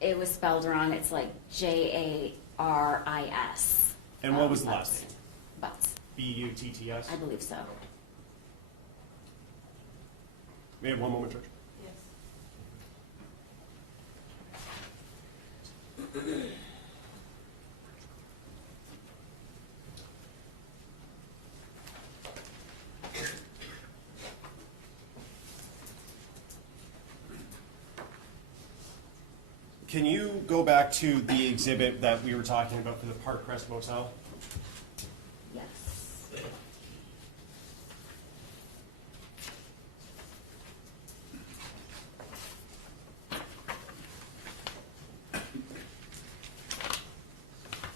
it was spelled wrong. It's like Jaris. And what was the last name? Butts. B-U-T-T-S? I believe so. May I have one moment, George? Yes. Can you go back to the exhibit that we were talking about for the Park Crest Motel? Yes.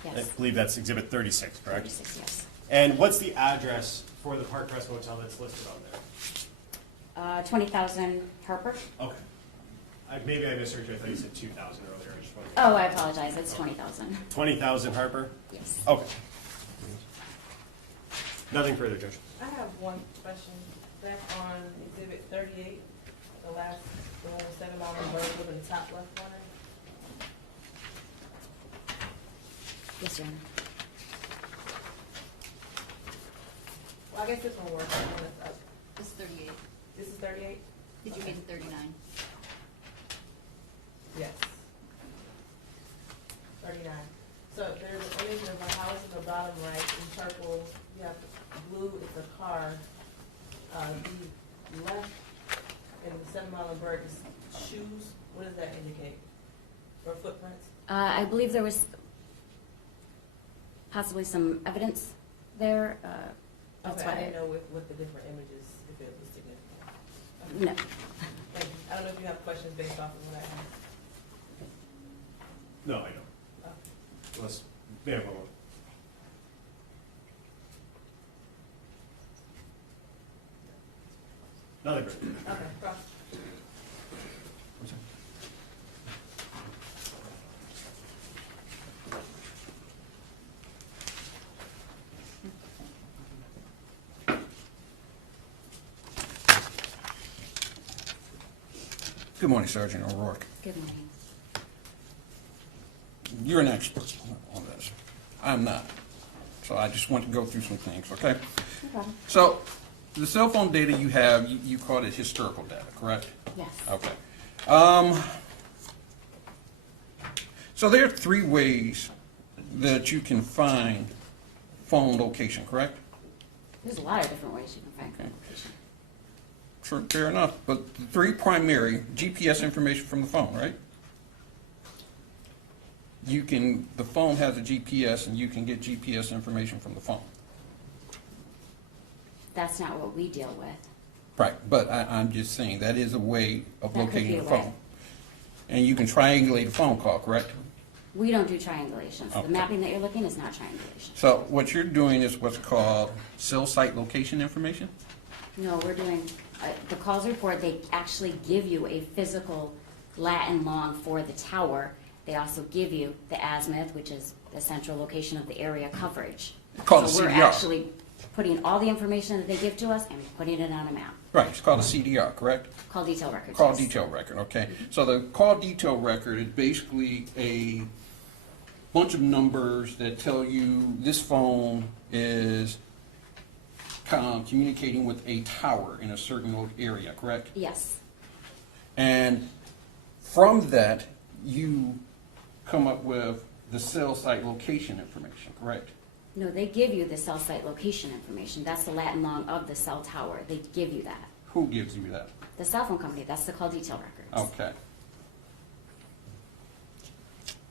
I Yes. believe that's exhibit 36, correct? 36, yes. And what's the address for the Park Crest Motel that's listed on there? 20,000 Harper? Okay. Maybe I misheard you. I thought you said 2,000 earlier. I just wanted Oh, I apologize. It's 20,000. 20,000 Harper? Yes. Okay. Nothing further, Judge. I have one question. Back on exhibit 38, the last, the one with 7 mile and bird over in the top left corner. Yes, Your Honor. Well, I guess this one works. This one is up. This is 38. This is 38? Did you get to 39? Yes. 39. So there's an image of a house in the bottom right, in purple, you have blue, it's a car. The left in the 7 mile and bird is shoes. What does that indicate? Or footprints? I believe there was possibly some evidence there. That's Okay, I why. didn't know with the different images, if it was significant. No. Thank you. I don't know if you have questions based off of what I have. No, I don't. Okay. Unless, may I have one more? Nothing further. Okay, cross. Good morning, Sergeant O'Rourke. Good morning. You're an expert on this. I'm not. So I just want to go through some things, okay? No problem. So the cell phone data you have, you call it historical data, correct? Yes. Okay. So there are 3 ways that you can find phone location, correct? There's a lot of different ways you can find Okay. location. Sure, fair enough. But the 3 primary, GPS information from the phone, right? The phone has a GPS and you can get GPS information from the phone. That's not what we deal with. Right, but I'm just saying, that is a way of That could locating be the a way. phone. And you can triangulate a phone call, correct? We don't do triangulation. So Okay. the mapping that you're looking is not triangulation. So what you're doing is what's called cell site location information? No, we're doing, the calls report, they actually give you a physical Latin long for the tower. They also give you the azimuth, which is the central location of the area coverage. Called a So we're CDR. actually putting all the information that they give to us and putting it on a map. Right, it's called a CDR, correct? Call detail records. Call yes. detail record, okay. So the call detail record is basically a bunch of numbers that tell you this phone is communicating with a tower in a certain area, correct? Yes. And from that, you come up with the cell site location information, correct? No, they give you the cell site location information. That's the Latin long of the cell tower. They give you that. Who gives you that? The cell phone company, that's the call detail records. Okay.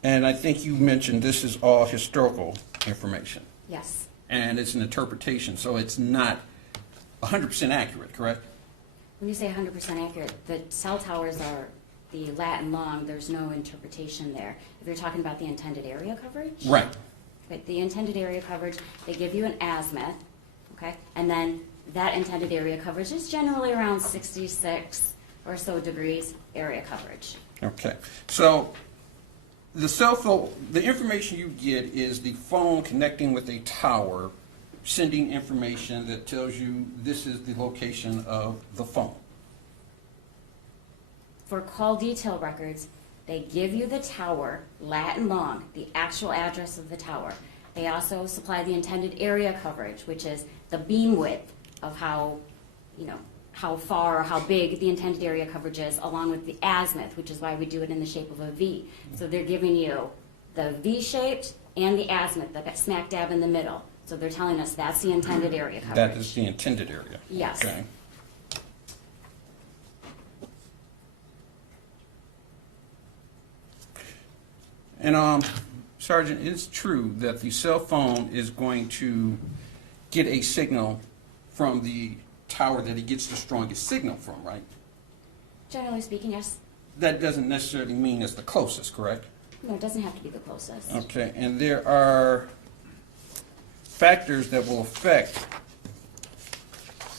And I think you mentioned this is all historical information, Yes. and it's an interpretation, so it's not 100% accurate, correct? When you say 100% accurate, the cell towers are the Latin long. There's no interpretation there. If you're talking about the intended area coverage? Right. But the intended area coverage, they give you an azimuth, okay? And then that intended area coverage is generally around 66 or so degrees area coverage. Okay, so the cell phone, the information you get is the phone connecting with a tower, sending information that tells you this is the location of the phone. For call detail records, they give you the tower, lat and long, the actual address of the tower. They also supply the intended area coverage, which is the beam width of how, how far or how big the intended area coverage is, along with the azimuth, which is why we do it in the shape of a V. So they're giving you the V-shaped and the azimuth, the smack dab in the middle. So they're telling us that's the intended area coverage. That is the intended area. Yes. Okay. And Sergeant, it's true that the cell phone is going to get a signal from the tower that it gets the strongest signal from, right? Generally speaking, yes. That doesn't necessarily mean it's the closest, correct? No, it doesn't have to be the closest. Okay, and there are factors that will affect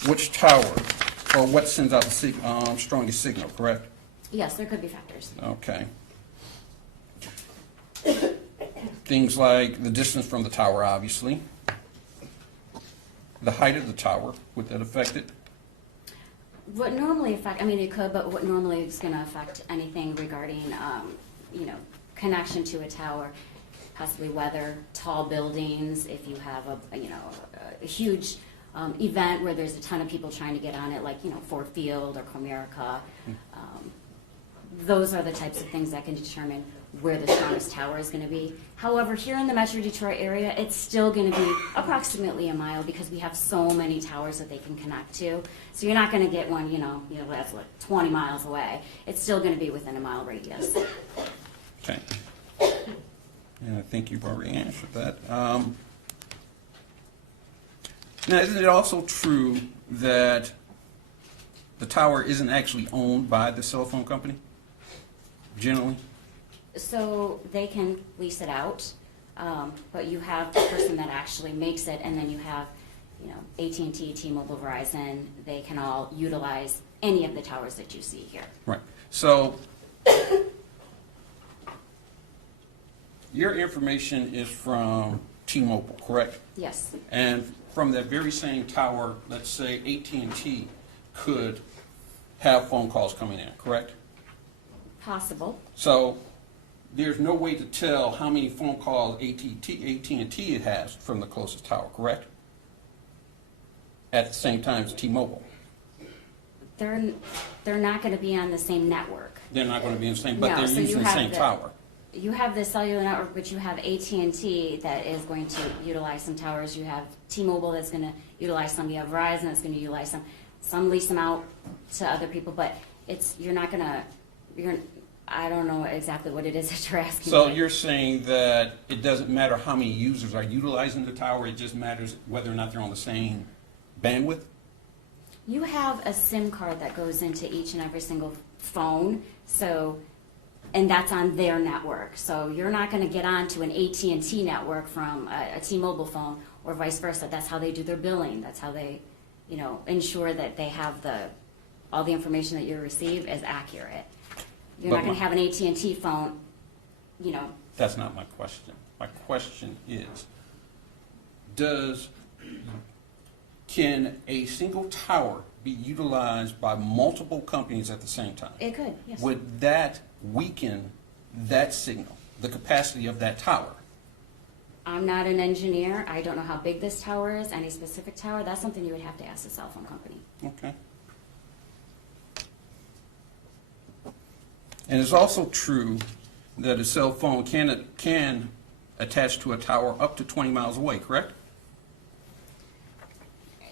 which tower or what sends out the strongest signal, correct? Yes, there could be factors. Okay. Things like the distance from the tower, obviously. The height of the tower, would that affect it? What normally it could, but what normally is going to affect anything regarding, connection to a tower, possibly weather, tall buildings, if you have a huge event where there's a ton of people trying to get on it, like, Ford Field or Comerica. Those are the types of things that can determine where the strongest tower is going to be. However, here in the Metro Detroit area, it's still going to be approximately a mile because we have so many towers that they can connect to. So you're not going to get one, that's like 20 miles away. It's still going to be within a mile radius. Okay. And I think you've already answered that. Now, isn't it also true that the tower isn't actually owned by the cell phone company, generally? So they can lease it out, but you have the person that actually makes it, and then you have, AT&T, T-Mobile, Verizon. They can all utilize any of the towers that you see here. Right. So your information is from T-Mobile, correct? Yes. And from that very same tower, let's say AT&T could have phone calls coming in, correct? Possible. So there's no way to tell how many phone calls AT&T has from the closest tower, correct? At the same time as T-Mobile. They're not going to be on the same network. They're not going to be in the same, but No, they're so you using the have same tower. You have the cellular network, but you have AT&T that is going to utilize some towers. You have T-Mobile that's going to utilize some. You have Verizon that's going to utilize some. Some lease them out to other people, but I don't know exactly what it is that you're asking. So you're saying that it doesn't matter how many users are utilizing the tower, it just matters whether or not they're on the same bandwidth? You have a SIM card that goes into each and every single phone, and that's on their network. So you're not going to get onto an AT&T network from a T-Mobile phone or vice versa. That's how they do their billing. That's how they, ensure that they have all the information that you receive is accurate. You're not going to have an AT&T phone, That's not my question. My question is, can a single tower be utilized by multiple companies at the same time? It could, yes. Would that weaken that signal, the capacity of that tower? I'm not an engineer. I don't know how big this tower is, any specific tower. That's something you would have to ask the cell phone company. Okay. And it's also true that a cell phone can attach to a tower up to 20 miles away, correct?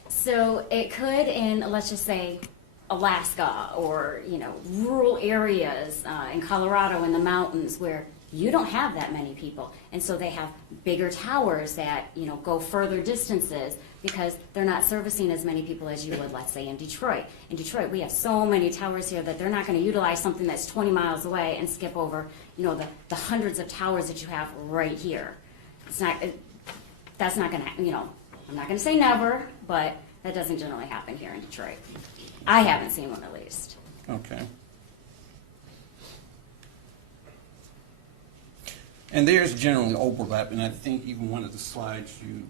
So it could in, let's just say, Alaska or, rural areas in Colorado in the mountains where you don't have that many people. And so they have bigger towers that, go further distances because they're not servicing as many people as you would, let's say, in Detroit. In Detroit, we have so many towers here that they're not going to utilize something that's 20 miles away and skip over, the hundreds of towers that you have right here. that's not gonna, I'm not gonna say never, but that doesn't generally happen here in Detroit. I haven't seen one at least. Okay. And there's generally overlap, and I think even one of the slides you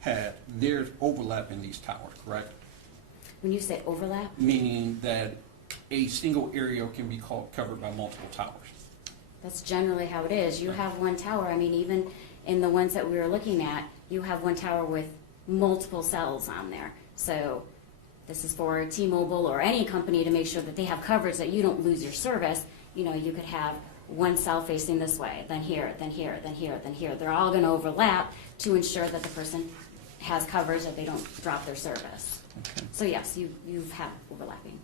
had, there's overlap in these towers, correct? When you say overlap, Meaning that a single area can be covered by multiple towers. that's generally how it is. You have one tower, I mean, even in the ones that we were looking at, you have one tower with multiple cells on there. So this is for T-Mobile or any company to make sure that they have coverage, that you don't lose your service. You could have one cell facing this way, then here, then here, then here, then here. They're all gonna overlap to ensure that the person has coverage, that they don't drop their service. Okay. So yes, you've had overlapping.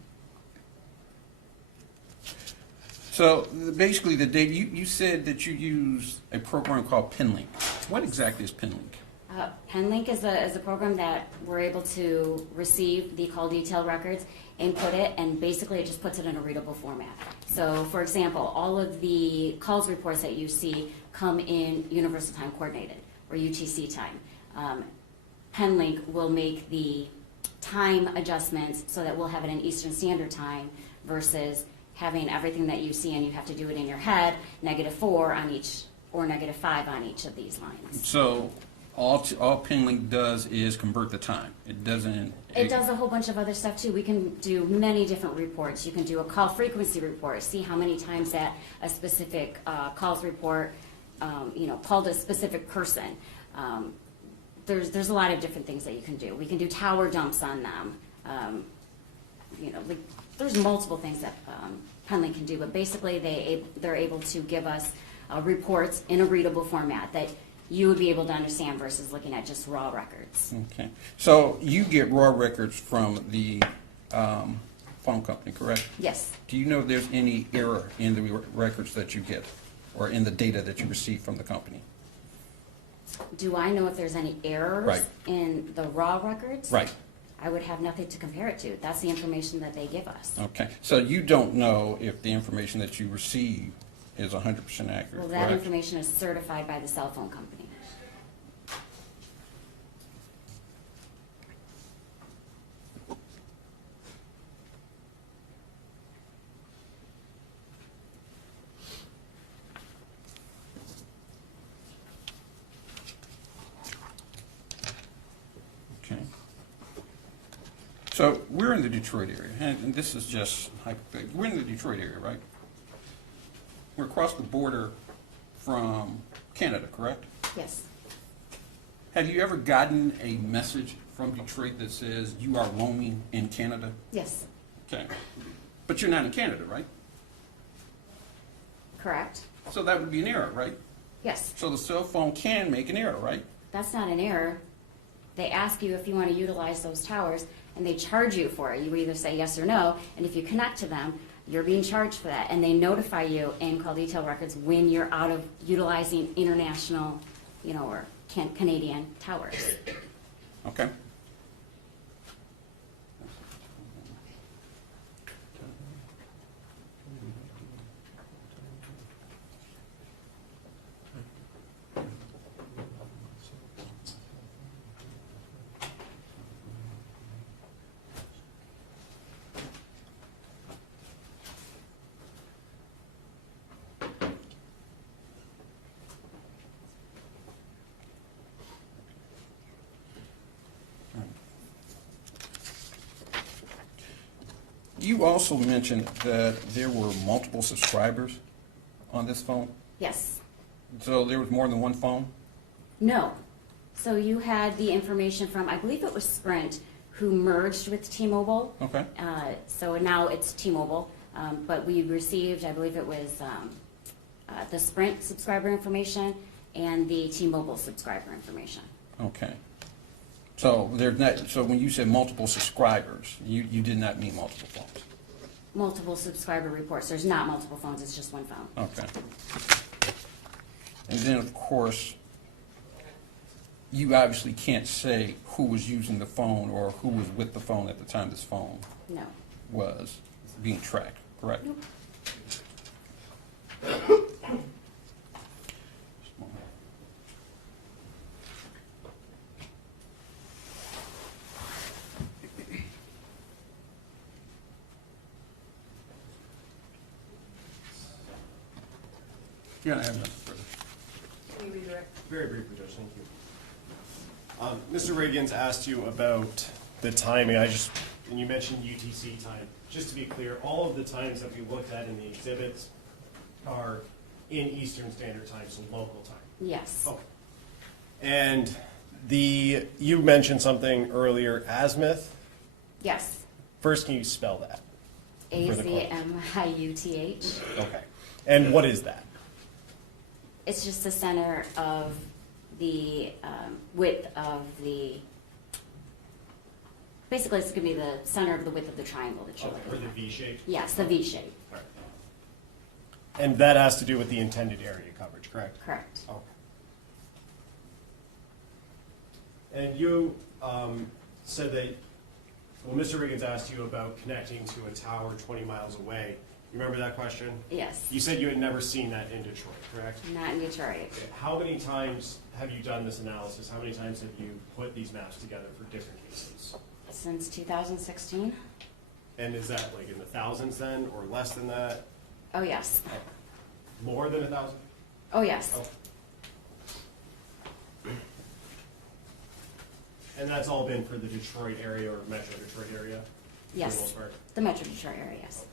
So basically, the data, you said that you use a program called PinLink. What exactly is PinLink? PenLink is a program that we're able to receive the call detail records, input it, and basically it just puts it in a readable format. So, for example, all of the calls reports that you see come in Universal Time Coordinated, or UTC time. PenLink will make the time adjustments so that we'll have it in Eastern Standard Time versus having everything that you see and you have to do it in your head, -4 on each, or -5 on each of these lines. So all PinLink does is convert the time. It doesn't. It does a whole bunch of other stuff too. We can do many different reports. You can do a call frequency report, see how many times that a specific calls report, called a specific person. There's a lot of different things that you can do. We can do tower dumps on them. There's multiple things that PenLink can do, but basically they're able to give us reports in a readable format that you would be able to understand versus looking at just raw records. Okay. So you get raw records from the phone company, correct? Yes. Do you know if there's any error in the records that you get or in the data that you receive from the company? Do I know if there's any errors Right. in the raw records? Right. I would have nothing to compare it to. That's the information that they give us. Okay. So you don't know if the information that you receive is 100% accurate, Well, that correct? information is certified by the cell phone company. Okay. So we're in the Detroit area, and this is just hypothetical. We're in the Detroit area, right? We're across the border from Canada, correct? Yes. Have you ever gotten a message from Detroit that says you are roaming in Canada? Yes. Okay. But you're not in Canada, right? Correct? So that would be an error, right? Yes. So the cell phone can make an error, right? That's not an error. They ask you if you want to utilize those towers, and they charge you for it. You either say yes or no, and if you connect to them, you're being charged for that. And they notify you in call detail records when you're out of utilizing international, or Canadian towers. Okay. You also mentioned that there were multiple subscribers on this phone. Yes. So there was more than one phone? No. So you had the information from, I believe it was Sprint, who merged with T-Mobile. Okay. So now it's T-Mobile. But we received, I believe it was the Sprint subscriber information and the T-Mobile subscriber information. Okay. So there's not. So when you said multiple subscribers, you did not mean multiple phones. Multiple subscriber reports. There's not multiple phones, it's just one phone. Okay. And then of course, you obviously can't say who was using the phone or who was with the phone at the time this phone No. was being tracked, correct? Nope. Yeah, I have nothing further. Can you redirect? Very briefly, Judge, thank you. Mr. Reagan's asked you about the timing. And you mentioned UTC time. Just to be clear, all of the times that we looked at in the exhibits are in Eastern Standard Time, so local time. Yes. Okay. And you mentioned something earlier, azimuth. Yes. First, can you spell that? For the quote. AZMIUTH. Okay. And what is that? It's just the center of the width of the. Basically, it's going to be the center of the width of the triangle that you're Or looking the at. V shape? Yes, the V shape. All right. And that has to do with the intended area coverage, correct? Correct. Okay. And you said that, well, Mr. Riggins asked you about connecting to a tower 20 miles away. You remember that question? Yes. You said you had never seen that in Detroit, correct? Not in Detroit. Okay. How many times have you done this analysis? How many times have you put these maps together for different cases? Since 2016. And is that like in the thousands then, or less than that? Oh, yes. More than 1,000? Oh, yes. Oh. And that's all been for the Detroit area or Metro Detroit area? For the Yes. most part? The Metro Detroit area, yes.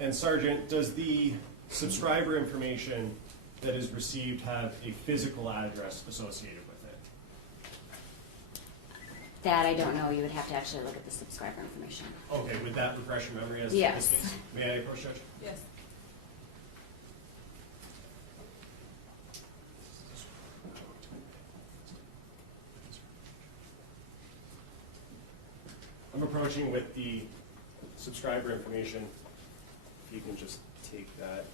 And Sergeant, does the subscriber information that is received have a physical address associated with it? That I don't know. You would have to actually look at the subscriber information. Okay, would that refresh your memory as Yes. to this case? May I approach, Judge? Yes. I'm approaching with the subscriber information. If you can just take that.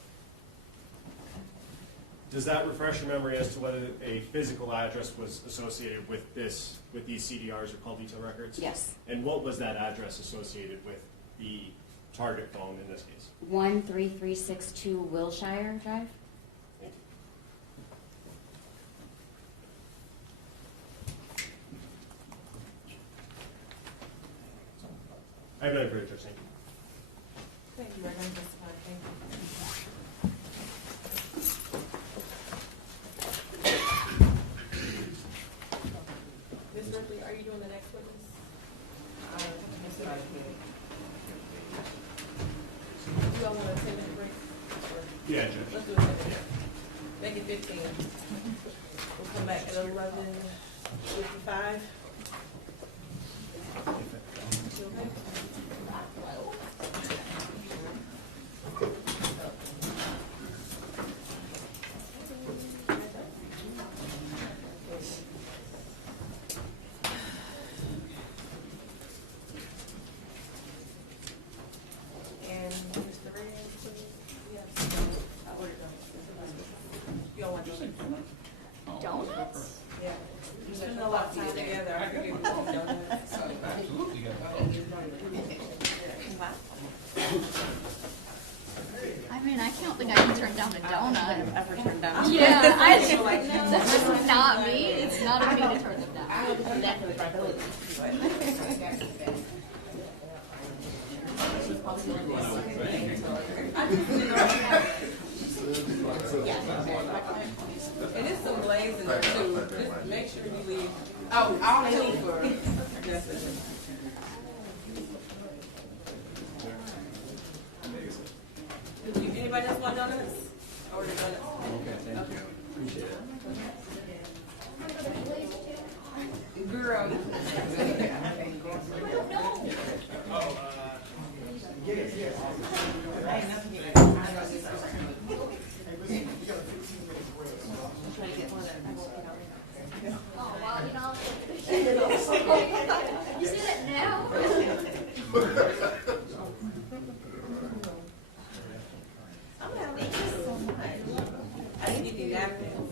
Does that refresh your memory as to whether a physical address was associated with these CDRs or call detail records? Yes. And what was that address associated with the target phone in this case? 13362 Wilshire Drive. Thank you. I have no further, Judge. Thank you. Thank you, Reverend. That's fine. Thank you. Ms. Ripley, are you doing the next witness? Mr. Vice Mayor. You all want a 10-minute break? Or- Yeah, Judge. Let's do a 10-minute. Make it 15. We'll come back at 11:55. You okay? And Mr. Reyes, please. Yes. I ordered those. You don't want those? Donuts? Yeah. You spend a lot of time together. I could give you some donuts. Absolutely. I mean, I don't think I can turn down a donut. Ever turned down? Yeah, this is not me. It's not on me to turn them down. And it's some glaze in there too. Just make sure you leave. Oh, I only leave for. Anybody else want donuts? Order donuts. Okay, thank you. Appreciate it. Girl. Oh, wow, you know. You see that now? I'm having so much. I didn't get the napkins.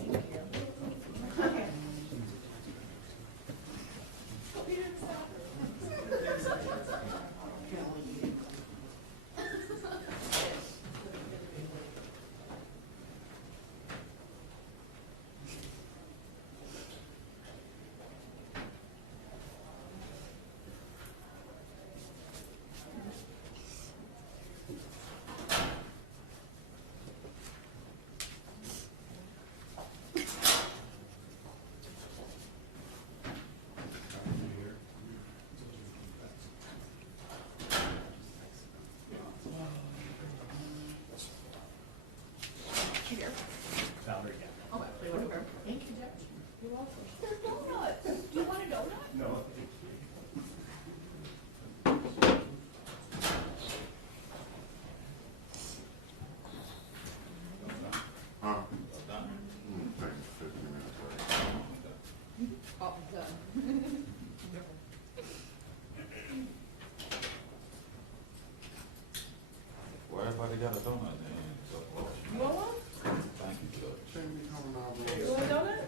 Valerie, yeah. Okay, whatever. Thank you, Judge. You're welcome. There's donuts. Do you want a donut? No. Oh, done. Well, everybody got a donut then. So, You want one? thank you, Judge. You want a donut?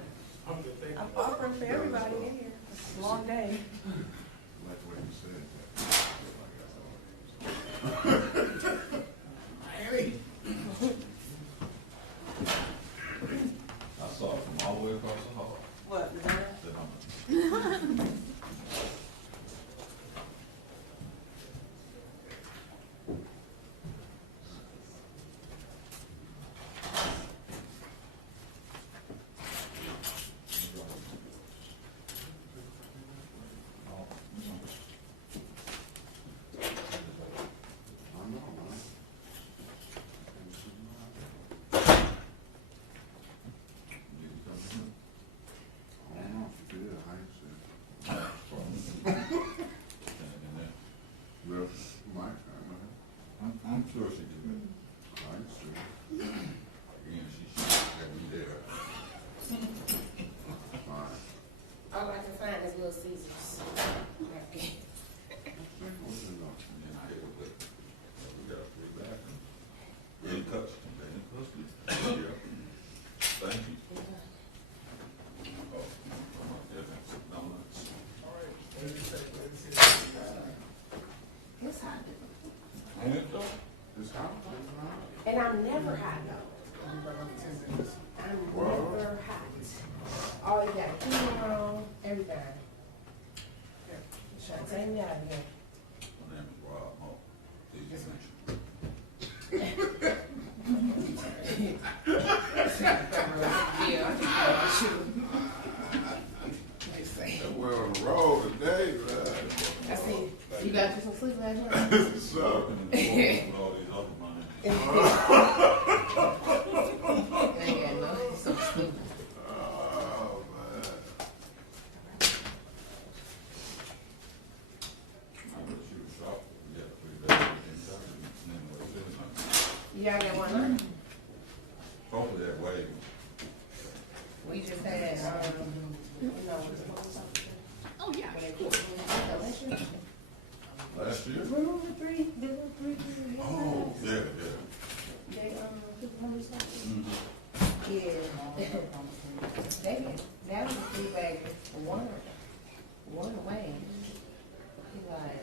I'm offering for everybody in here. It's a long day. I saw it from all the way across the hall. What, the donut? The donut. I'm sure she did. Again, she should have me there. All I can find is Little Caesars. Okay. And I ate it. We got 3 bathrooms. In custody. Yeah. Thank you. Oh, different donuts. It's hot. And it, And I'm never hot though. I'm never hot. All you got to keep on, everything. Trying to take me out of here. my name is Rob Mo. Did you Yeah, I think Just saying. We're on the road today, man. I see. You got some sleep last night? So, with all these other money. I ain't got no. He's so stupid. Oh, man. I wish you was shop. We got 3 days in You all got one, huh? hopefully that way. We just had, Oh, yeah. Last year? Remember 3, the little 3 Oh, yeah, yeah. They, took the money stuff? Mm-hmm. Yeah. That was a 3-bag, one away. He's like,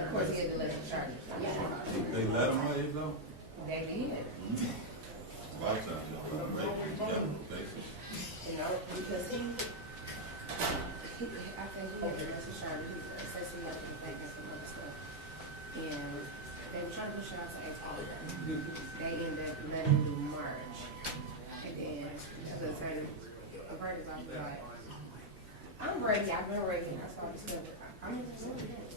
of course he had to let him charge it. Yeah. They let them leave though? They did. A lot of times they'll let them make cases. You know, because I think he had to let him charge it. He says he had to be back and some other stuff. And they were trying to push it out to October. They ended up letting him do March. And then the attorney's office was like, I'm ready, I've been ready. I saw this stuff. I'm just doing it.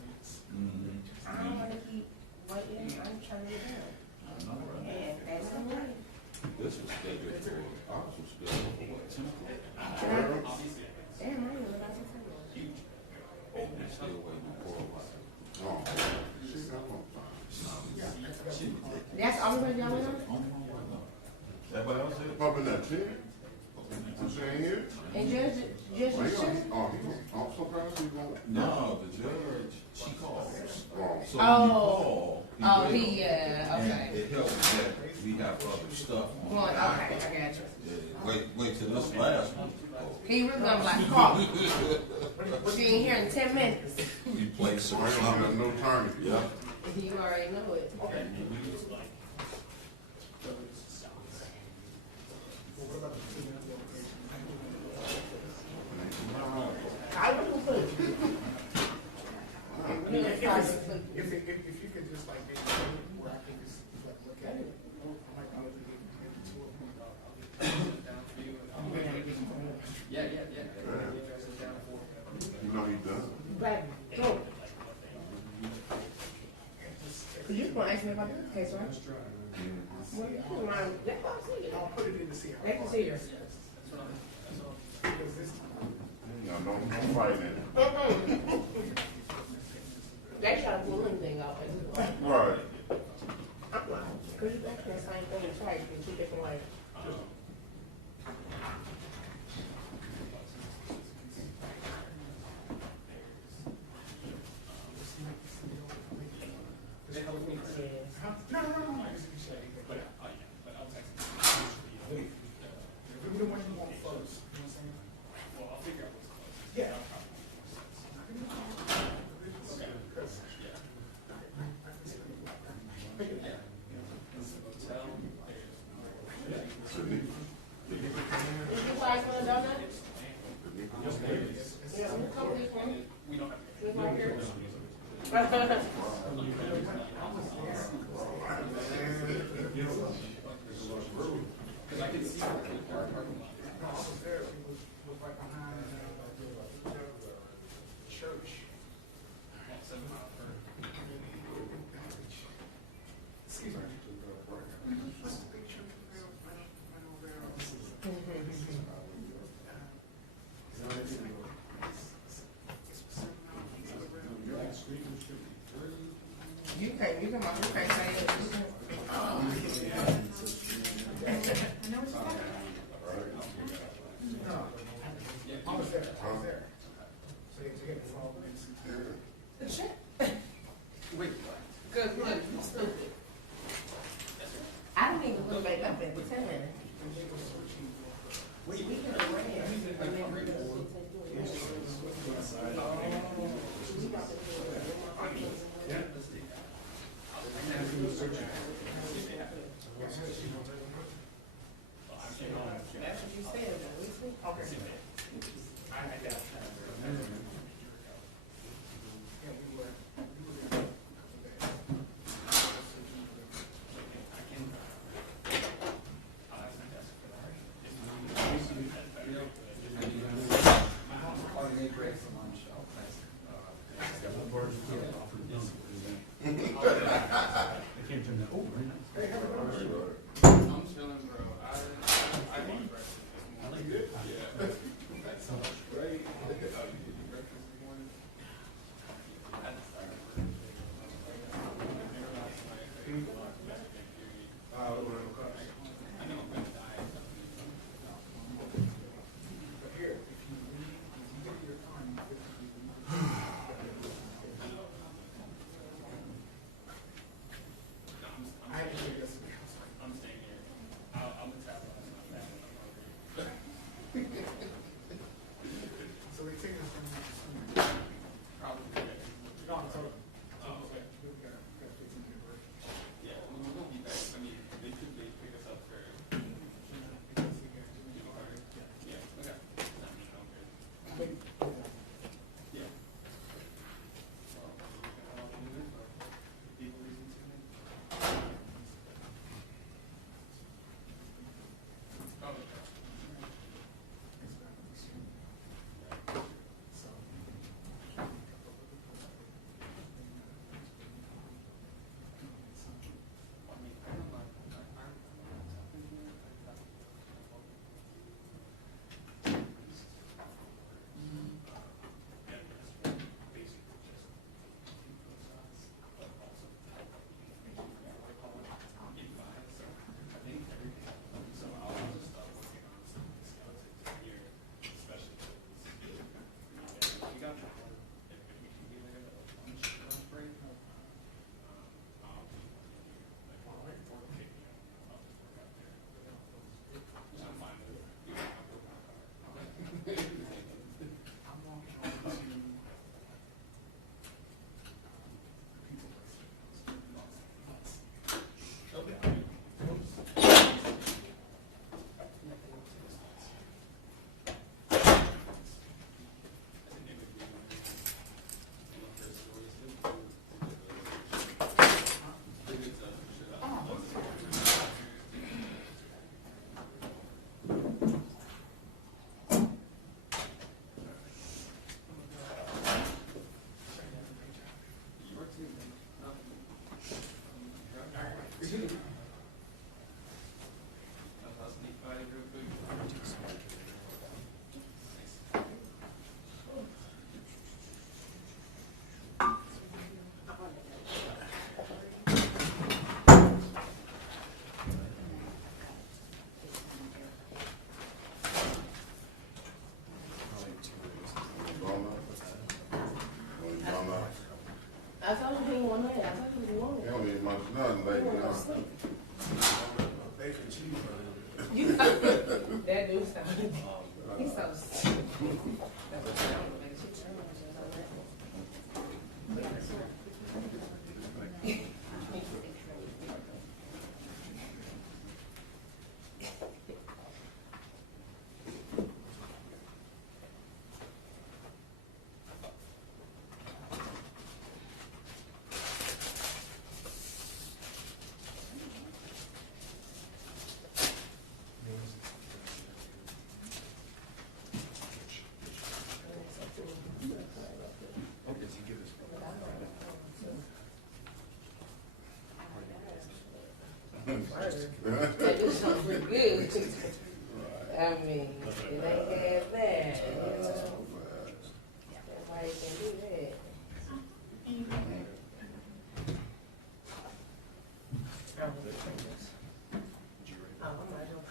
Mm-hmm. I don't want to keep waiting. I'm trying to get done. I know, right? And that's the way. This was scheduled for, ours was scheduled for what, 10 o'clock? Damn, I was about to say that. And they're still waiting on 4 o'clock. That's all the way y'all went on? Everybody else here? Up in that chair? I'm saying here? And Judge Oh, he Sure? gonna, I'm surprised he gonna. No, the judge, she calls. Oh. So Oh. when you call, Oh, will. yeah, And okay. it helps that we have other stuff on. Going, okay, I got you. Yeah, wait till this last one. He was gonna be like, oh, she ain't here in 10 minutes. We play some I ain't got something. no time. Yeah. You already know it. I wouldn't put it. If you could just like maybe where I can just like look at it, I might be able to get the 2 of them. I'll down for you. Yeah. Down for. You know he does. But, go. Cause you was gonna ask me about this case, right? see. I'll put it in to see how. Let me see her. Because this. No, don't fight it. They try to pull anything off. Right. I'm like, cause you actually the same thing twice in two different ways. No, I just be saying, but I'll text you. If we the one you want first, you know what I'm saying? Well, I'll figure out what's close. Yeah. Is you guys want a donut? Yeah, come with me. We don't have. Look right here. Because I can see the parking lot. No, I was there, it was right behind, the church. 7 mile per. Excuse me. What's the big church right over there? You can't say it. I was there. So you get the phone. The check. Wait. Good, look, you stupid. I didn't even look back up at the 10 minutes. We could have ran. That's what you said, though. Okay. I got want to have, I told you want You don't need much nothing late now. Bacon cheese. You that dude sounded, he sounds sick. That's what I'm like. That dude sounds pretty good. I mean, it ain't half bad. That's why you can do that. Oh, I'm not doing.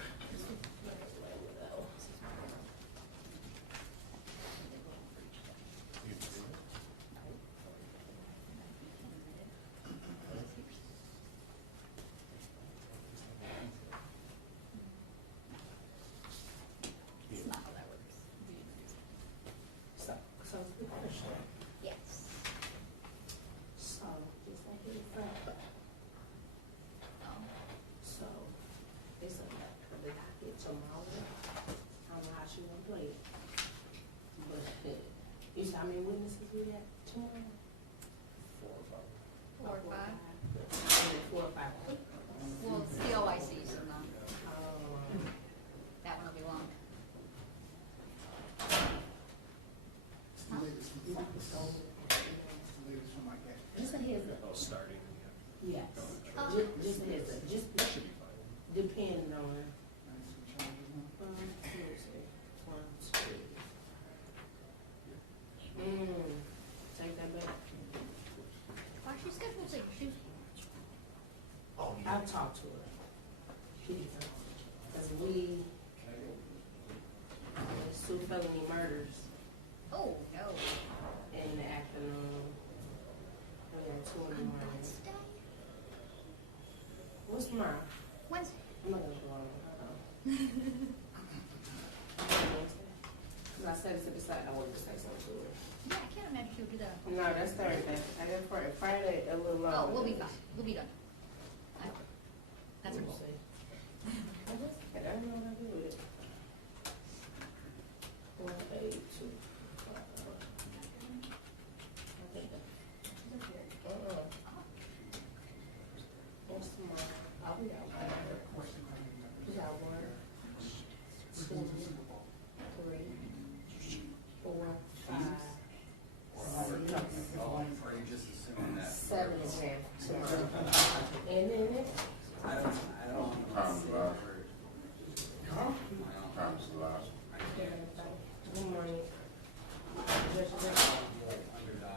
It's not how that works. So it's a good question. Yes. So, just like in front. So, it's a, the packet tomorrow. I don't know how she gonna play it. But, you see how many witnesses we got tomorrow? 4 or 5. 4 or 5. Well, it's the OIC, so no, that one will be long. It's the latest from my cat. Just a heads up. Oh, starting. Yes. Just a heads up. Just depending on. Take that back. Why she's scheduled to shoot? Oh, I've talked to her. She didn't. Because we, there's 2 felony murders Oh, no. in the afternoon. We got 2 in the morning. Wednesday? What's tomorrow? Wednesday. I'm not gonna go on. Because I said it to the side, I wanted to say something to her. Yeah, I can't imagine she would do that. No, that's Thursday. I got Friday. Friday a little longer. Oh, we'll be fine. We'll be done. I hope. That's our We'll goal. see. I don't know what I do with it. 1, 8, 2, 5. I think that. What's tomorrow? Oh, we got 1. We got 1, 2, 3, 4, 5, 6, 7 exams tomorrow. And then Time's last. Time's last. good morning.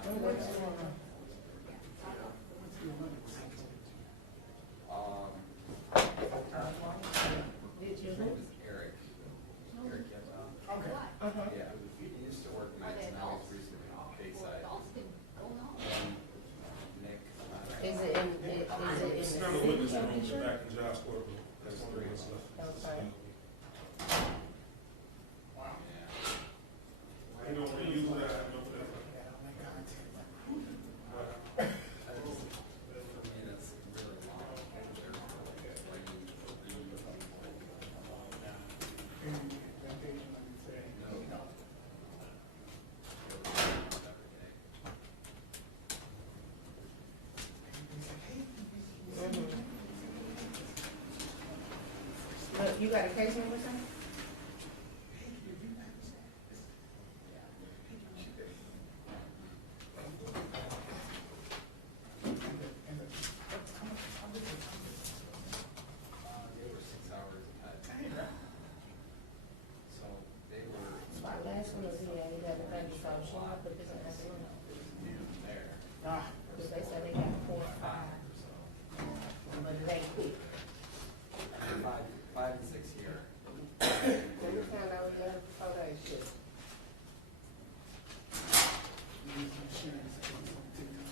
I'm going tomorrow. Did you? Eric. Eric Yetta. Okay. Uh-huh. Yeah, he used to work nights, now he's recently on K-side. Nick. Is it in the city championship? Back in Josh Corbin. That's one of the stuff. Okay. Wow. Yeah. You know, when you use that, I know that. Yeah, I make content. And it's really long. Vacation, like you say. No. You got a case number, sir? They were 6 hours ahead. So they were My last one was here, he got a thing, so I'm sure I put this in the afternoon. there. Because they said they got 4 or 5. But it ain't quick. 5 and 6 here. Then we found out we got 4 days shift. Use insurance, TikTok.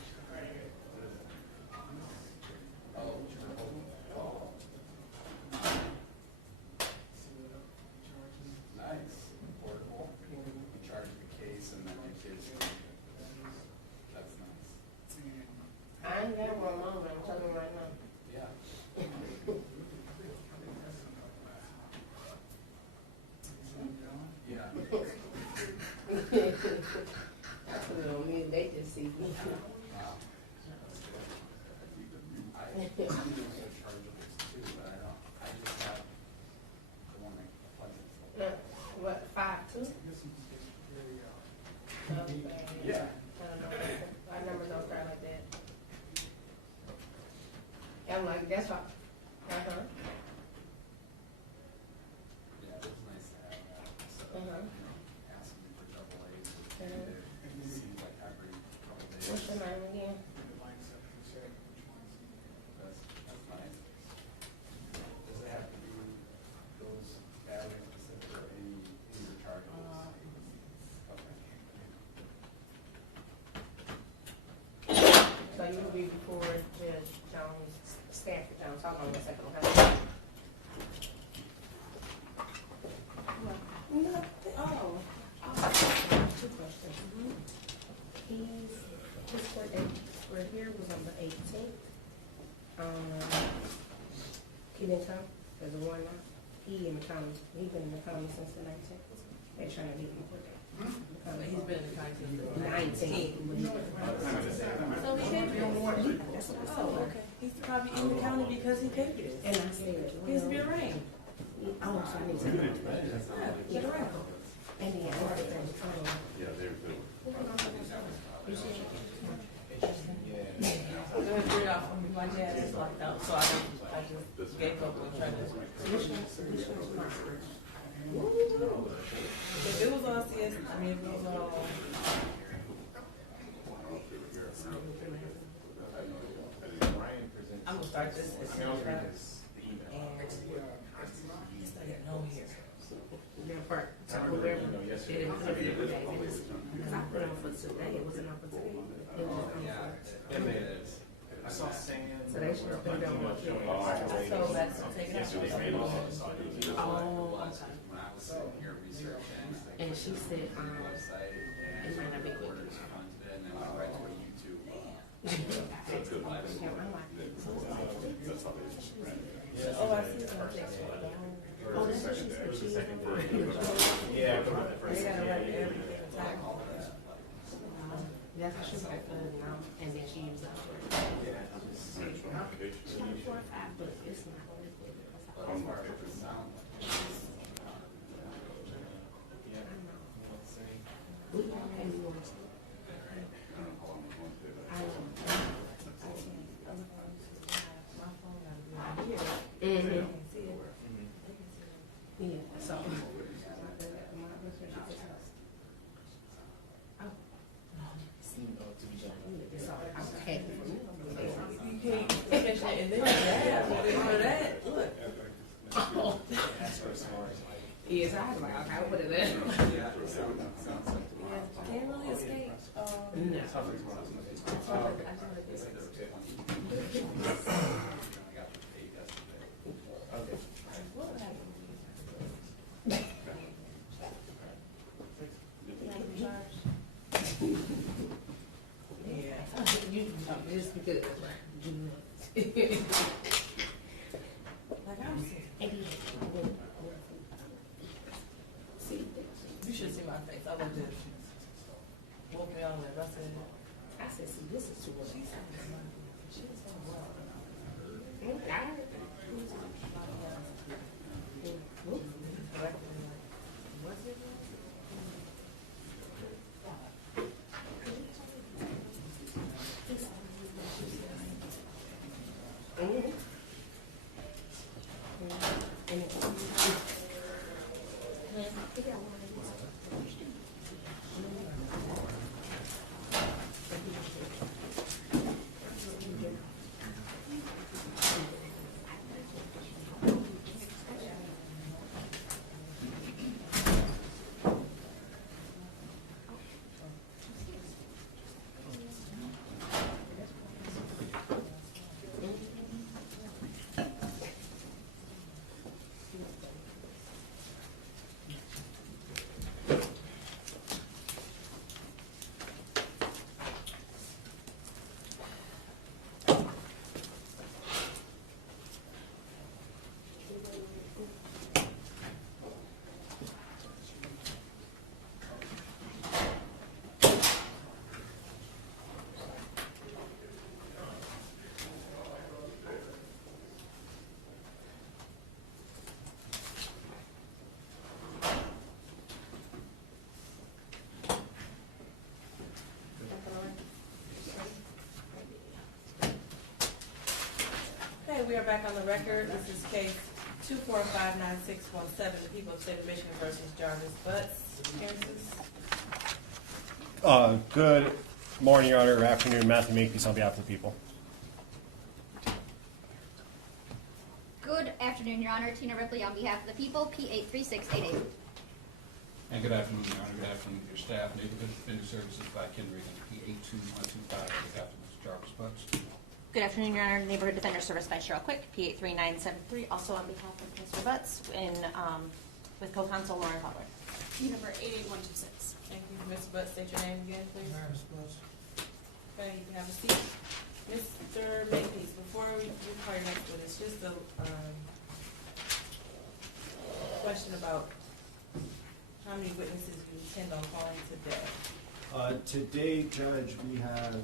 I put it on me and they just see me. Wow. I'm in charge of this too, but I just have the one that Pleasant. What, 5'2"? Yeah. I don't know. Our numbers don't start like that. I'm like, that's why. Uh-huh. Yeah, it was nice to have that. So, Uh-huh. asking for double A's. Uh-huh. It seems like every couple days. What's your name again? That's nice. Does it have to be those batteries specific or any rechargeables? Okay. So you will be before Judge Jones, Stanford Jones. Hold on 1 second, okay? Nothing. Oh. Two questions. His court date for here was on the 18th. He didn't come. There's a warrant out. He in the county. He's been in the county since the 19th. They're trying to get him court date. He's been in the county since the 19th. So he can't be on warrant. Oh, okay. He's probably in the county because he paid this. And I said, He's been arraigned. oh, so I need to Get around. And then I said, Yeah, they're good. you see? I'm gonna read off on me. My dad is locked out, so I just gave up on trying to. If it was all CS, I mean, if it was all. I'm gonna start this as soon as I. And it's not getting on here. Their part, so whoever did it, because I put on for today, it wasn't on for today. It was on Yeah, it made it. I saw sand. so they should have been done with it. So that's taken out. Oh, Oh, when I was sitting here researching, and she said, on the website it and might not be quick. orders funds it, and then went right to a YouTube. Yeah, I'm like, Oh, I see. oh, that's what she said, she was Yeah. They gotta write everything. that's what she was like, now, and then she used up. She was 4 or 5, but it's not. We all pay more. I know. My phone gotta be right here. Mm-hmm. They can't see it. Yeah, so. So I'm happy. You can't finish it, and then that, for that, look. Yes, I was like, okay, I'll put it there. Can't really escape. No. Yeah. You just because Like I'm saying. See, You should see my face. I was just woke me on the I said, I said, see, this is too much. she's so well. What's it? we are back on the record. This is case 2459617, the people of the state of Michigan versus Jarvis Butts. Appearances. Good morning, Your Honor, or afternoon. Matthew Makepeace on behalf of the people. Good afternoon, Your Honor. Tina Ripley on behalf of the people, P83688. And good afternoon, Your Honor. Good afternoon to your staff. Neighborhood Defender Services by Ken Regan, P82125, on behalf of Mr. Jarvis Butts. Good afternoon, Your Honor. Neighborhood Defender Service by Cheryl Quick, P83973, also on behalf of Mr. Butts, with co-counsel Lauren Butler. Number 88126. Thank you. Mr. Butts, state your name again, please. Okay, you can have a seat. Mr. Makepeace, before we call your next witness, just a question about how many witnesses you intend on calling today. Today, Judge, we have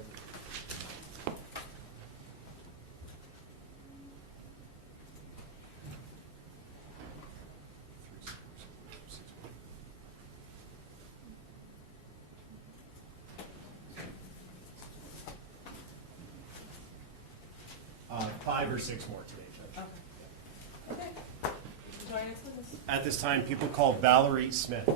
five or six more today, Judge. Okay. Okay. You can call your next witness. At this time, people call Valerie Smith.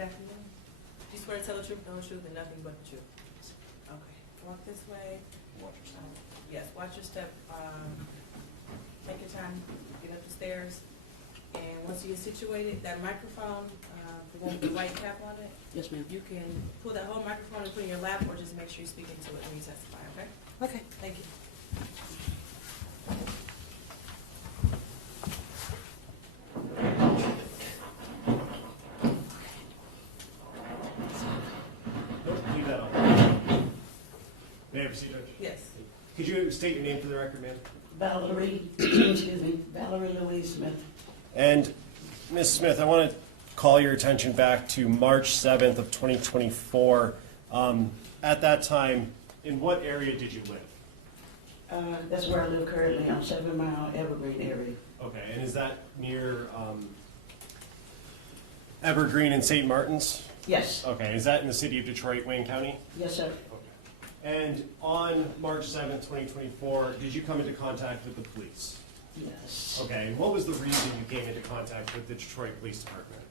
Good afternoon. Do you swear to tell the truth, the whole truth, and nothing but the truth? Okay. Walk this way. Yes, watch your step. Take your time. Get up the stairs. And once you get situated, that microphone, the one with the white cap on it. Yes, ma'am. You can pull that whole microphone and put it in your lap, or just make sure you speak into it when you testify, okay? Okay. Thank you. Leave that on. May I proceed, Judge? Yes. Could you state your name for the record, ma'am? Valerie, excuse me, Valerie Louise Smith. And Ms. Smith, I want to call your attention back to March 7th of 2024. At that time, in what area did you live? That's where I live currently, on 7 Mile Evergreen area. Okay, and is that near Evergreen and St. Martin's? Yes, Okay, is that in the city of Detroit, Wayne County? yes, sir. And on March 7th, 2024, did you come into contact with the police? Yes. Okay, and what was the reason you came into contact with the Detroit Police Department?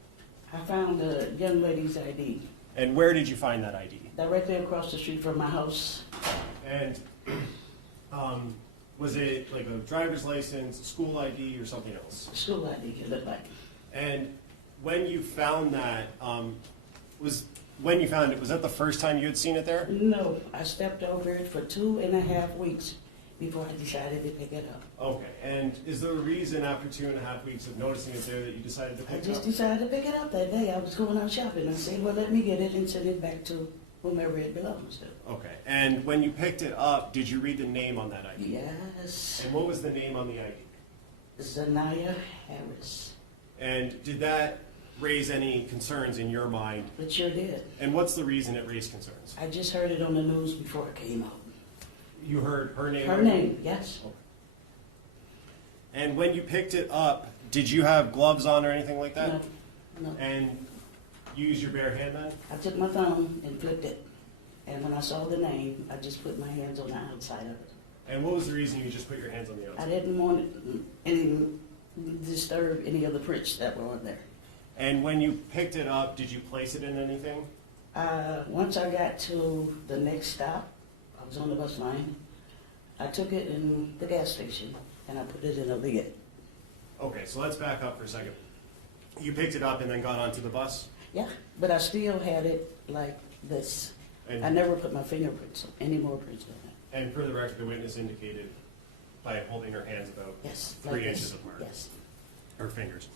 I found a young lady's ID And where did you find that ID? directly across the street from my house. And was it like a driver's license, school ID, or something else? School ID, it looked like. And when you found that, was that the first time you had seen it there? No, I stepped over it for 2.5 weeks before I decided to pick it up. Okay, and is there a reason after 2.5 weeks of noticing it there that you decided to I pick it just up? decided to pick it up that day. I was going out shopping. I said, well, let me get it and send it back to whomever it belongs to. Okay, and when you picked it up, did you read the name on that ID? Yes, And what was the name on the ID? Zanaya Harris. And did that raise any concerns in your mind? It sure did. And what's the reason it raised concerns? I just heard it on the news before it came out. You heard her name? Her name, yes. And when you picked it up, did you have gloves on or anything like that? No, no. And you used your bare hand then? I took my thumb and flipped it. And when I saw the name, I just put my hands on the outside of it. And what was the reason you just put your hands on the I outside? didn't want any disturb any of the prints that were on there. And when you picked it up, did you place it in anything? Once I got to the next stop, I was on the bus line, I took it in the gas station and I put it in a lid. Okay, so let's back up for a second. You picked it up and then got onto the bus? Yeah, but I still had it like this. And- I never put my fingerprints, any more prints on it. And for the record, the witness indicated by holding her hands about Yes. 3 like inches this. apart. Yes. Her fingers.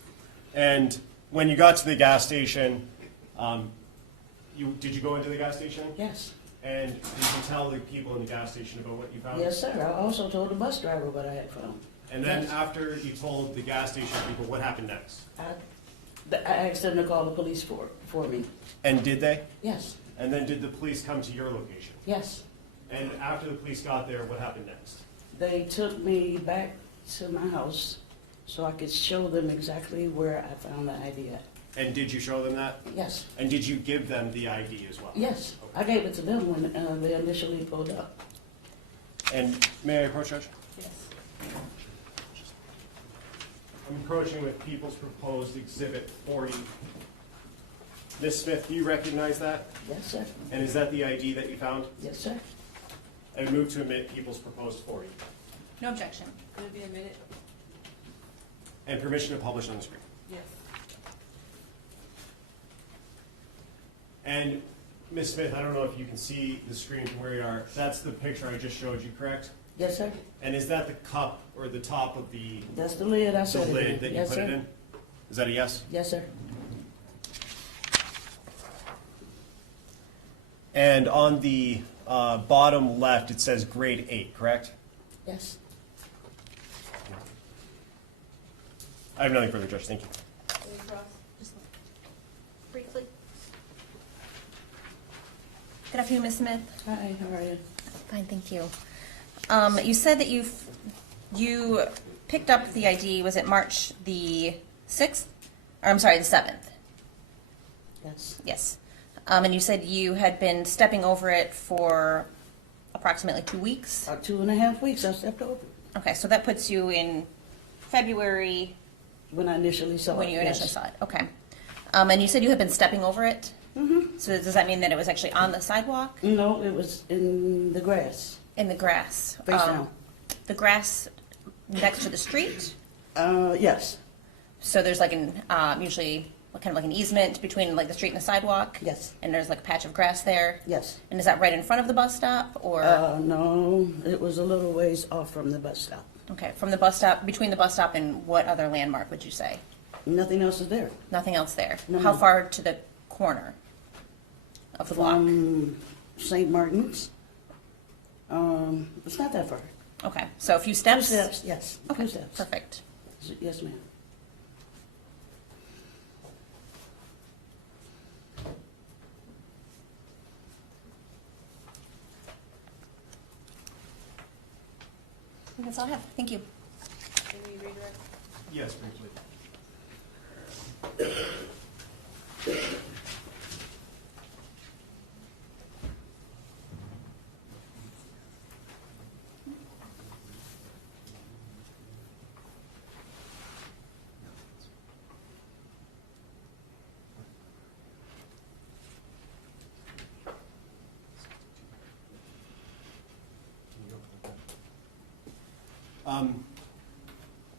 And when you got to the gas station, did you go into the gas station? Yes. And did you tell the people in the gas station about what you found? Yes, sir. I also told the bus driver what I had found. And then Yes. after you told the gas station people, what happened next? I asked them to call the police for me. And did they? Yes. And then did the police come to your location? Yes. And after the police got there, what happened next? They took me back to my house so I could show them exactly where I found the ID at. And did you show them that? Yes. And did you give them the ID as well? Yes. Okay. I gave it to them when they initially pulled up. And may I approach, Judge? Yes. I'm approaching with People's Proposed Exhibit 40. Ms. Smith, do you recognize that? Yes, sir. And is that the ID that you found? Yes, sir. I would move to admit People's Proposed 40. No objection. Could it be a minute? And permission to publish on the screen. Yes. And Ms. Smith, I don't know if you can see the screen from where you are. That's the picture I just showed you, correct? Yes, sir. And is that the cup or the top of the That's the lid I set it in. lid that you Yes, put sir. it in? Is that a yes? Yes, sir. And on the bottom left, it says grade 8, correct? Yes. I have nothing further, Judge. Thank you. Any cross? Just briefly. Good afternoon, Ms. Smith. Hi, how are you? Fine, thank you. You said that you picked up the ID, was it March the 6th? Or I'm sorry, the 7th? Yes. Yes. And you said you had been stepping over it for approximately 2 weeks? About 2.5 weeks I stepped over it. Okay, so that puts you in February When I initially saw it. when you initially yes. saw it. Okay. And you said you had been stepping over it? Mm-hmm. So does that mean that it was actually on the sidewalk? No, it was in the grass. In the grass? Face down. The grass next to the street? Yes. So there's like an, usually kind of like an easement between like the street and the sidewalk? Yes. And there's like a patch of grass there? Yes. And is that right in front of the bus stop or? No, it was a little ways off from the bus stop. Okay, from the bus stop, between the bus stop and what other landmark would you say? Nothing else is there. Nothing else there? No, How ma'am. far to the corner of the block? From St. Martin's. It's not that far. Okay, so a few Two steps? steps, yes. Okay, Two steps. perfect. Yes, ma'am. I think that's all I have. Thank you. Any redirect? Yes, briefly.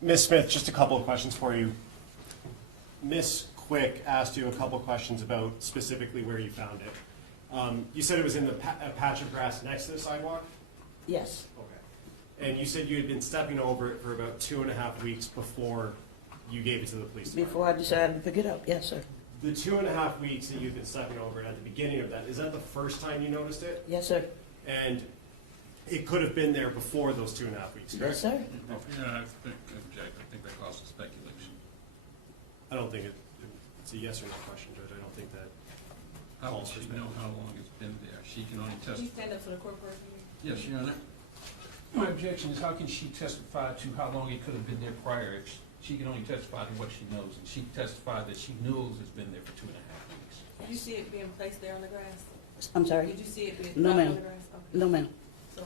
Ms. Smith, just a couple of questions for you. Ms. Quick asked you a couple of questions about specifically where you found it. You said it was in the a patch of grass next to the sidewalk? Yes. Okay. And you said you had been stepping over it for about 2.5 weeks before you gave it to the police department. Before I decided to pick it up, yes, sir. The 2.5 weeks that you've been stepping over it at the beginning of that, is that the first time you noticed it? Yes, sir. And it could have been there before those 2.5 weeks, Yes, correct? sir. Yeah, I think, Jack, I think that causes speculation. I don't think it's a yes or no question, Judge. I don't think that. How will she know how long it's been there? She can only Can you testify. stand up to the court person? Yes, Your Honor. My objection is how can she testify to how long it could have been there prior if she can only testify to what she knows? And she testified that she knows it's been there for 2.5 weeks. Did you see it being placed there on the grass? I'm sorry? Did you see it being No, dropped on ma'am. the grass? Okay. No, ma'am. So,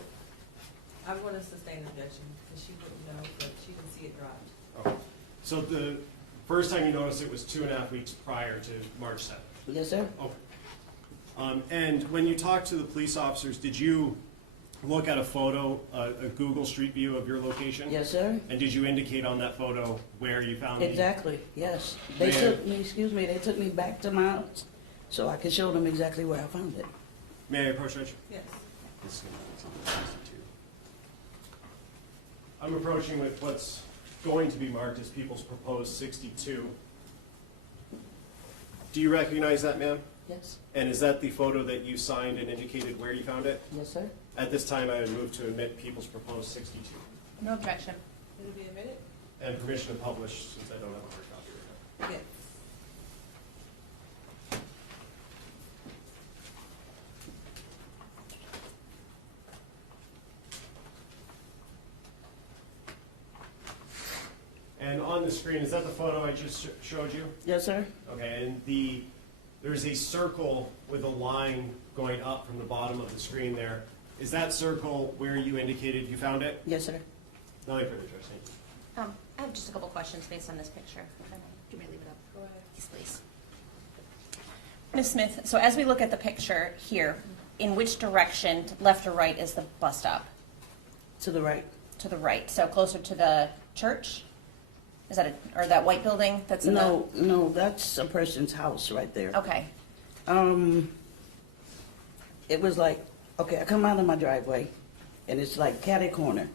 I'm gonna sustain objection, because she wouldn't know, but she didn't see it dropped. Okay. So the first time you noticed it was 2.5 weeks prior to March 7th? Yes, sir. Okay. And when you talked to the police officers, did you look at a photo, a Google Street View of your location? Yes, sir. And did you indicate on that photo where you found the? Exactly, yes. They May I- took me, excuse me, they took me back to my house so I could show them exactly where I found it. May I approach, Judge? Yes. This is gonna be 62. I'm approaching with what's going to be marked as people's proposed 62. Do you recognize that, ma'am? Yes, And is that the photo that you signed and indicated where you found it? yes, sir. At this time, I would move to admit people's proposed 62. No objection. It'll be a minute? And permission to publish, since I don't have a hard copy right now. Yes. And on the screen, is that the photo I just showed you? Yes, sir. Okay, and there's a circle with a line going up from the bottom of the screen there. Is that circle where you indicated you found it? Yes, sir. Nothing further, Judge. Thank you. I have just a couple questions based on this picture. Do you want me to leave it up? Go ahead. Yes, please. Ms. Smith, so as we look at the picture here, in which direction, left or right, is the bus stop? To the right. To the right, so closer to the church? Is that or that white building that's in No, no, that's a person's house right there. Okay, It was like, okay, I come out of my driveway, and it's like catty corner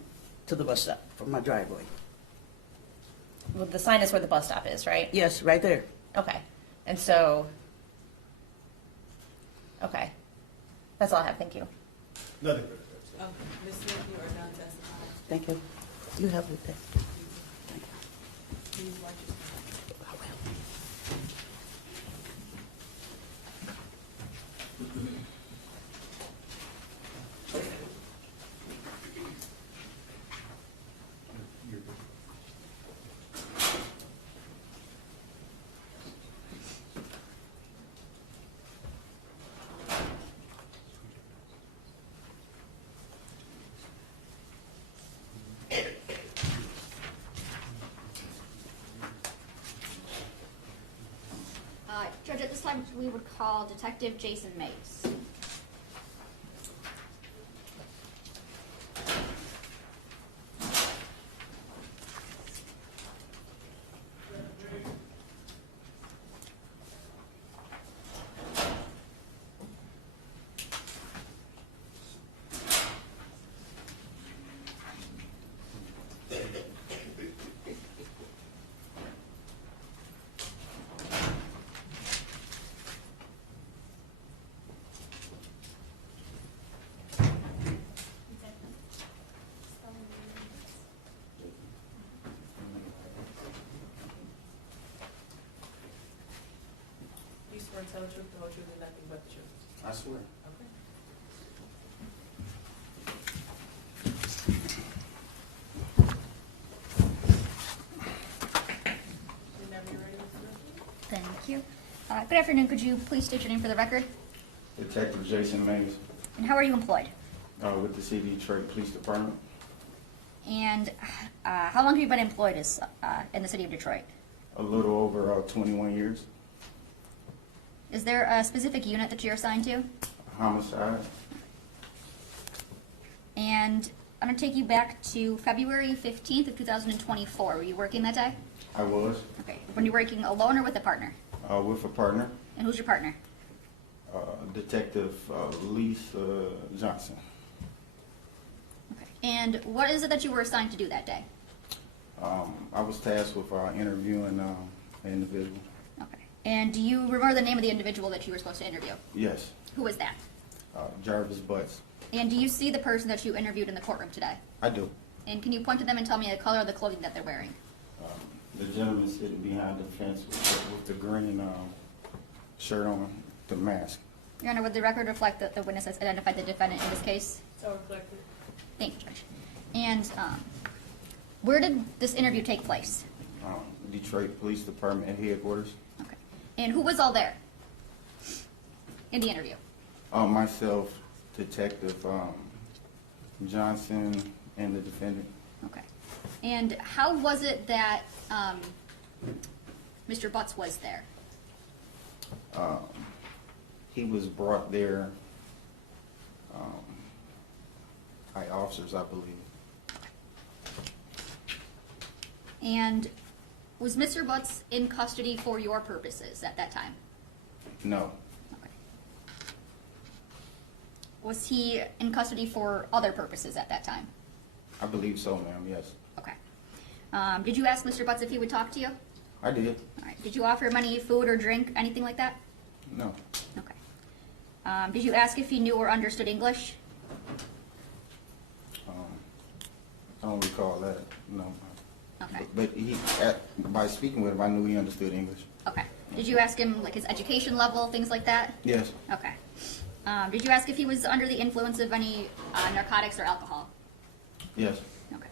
to the bus stop from my driveway. well, the sign is where the bus stop is, right? Yes, right there. Okay, and so, okay. That's all I have, thank you. Nothing further, Judge. Ms. Smith, you are done testifying. Thank you. You have it there. Please watch your step. Judge, at this time, we would call Detective Jason Mays. You swear to tell the truth, the whole truth, and nothing but the truth. I swear. Okay. Whenever you're ready, Mr. Murphy. Thank you. Good afternoon, could you please state your name for the record? Detective Jason Mays, And how are you employed? with the City of Detroit Police Department. And how long have you been employed as, in the city of Detroit? A little over 21 years. Is there a specific unit that you're assigned to? Homicide. And I'm going to take you back to February 15th of 2024. Were you working that day? I was Okay. Were you working alone or with a partner? with a partner, And who's your partner? Detective Lisa Johnson. Okay. And what is it that you were assigned to do that day? I was tasked with interviewing an individual. Okay. And do you remember the name of the individual that you were supposed to interview? Yes, Who was that? Jarvis Butts. And do you see the person that you interviewed in the courtroom today? I do. And can you point to them and tell me the color of the clothing that they're wearing? The gentleman sitting behind the fence with the green shirt on, the mask. Your Honor, would the record reflect that the witness has identified the defendant in this case? So reflected. Thank you, Judge. And where did this interview take place? Detroit Police Department at headquarters. Okay. And who was all there in the interview? Myself, Detective Johnson, and the defendant. Okay. And how was it that Mr. Butts was there? He was brought there officers, I believe. And was Mr. Butts in custody for your purposes at that time? No, Okay. Was he in custody for other purposes at that time? I believe so, ma'am, yes. Okay. Did you ask Mr. Butts if he would talk to you? I did. All right. Did you offer him any food or drink, anything like that? No. Okay. Did you ask if he knew or understood English? I don't recall that, no. Okay. But by speaking with him, I knew he understood English. Okay. Did you ask him like his education level, things like that? Yes, Okay. Did you ask if he was under the influence of any narcotics or alcohol? yes, Okay.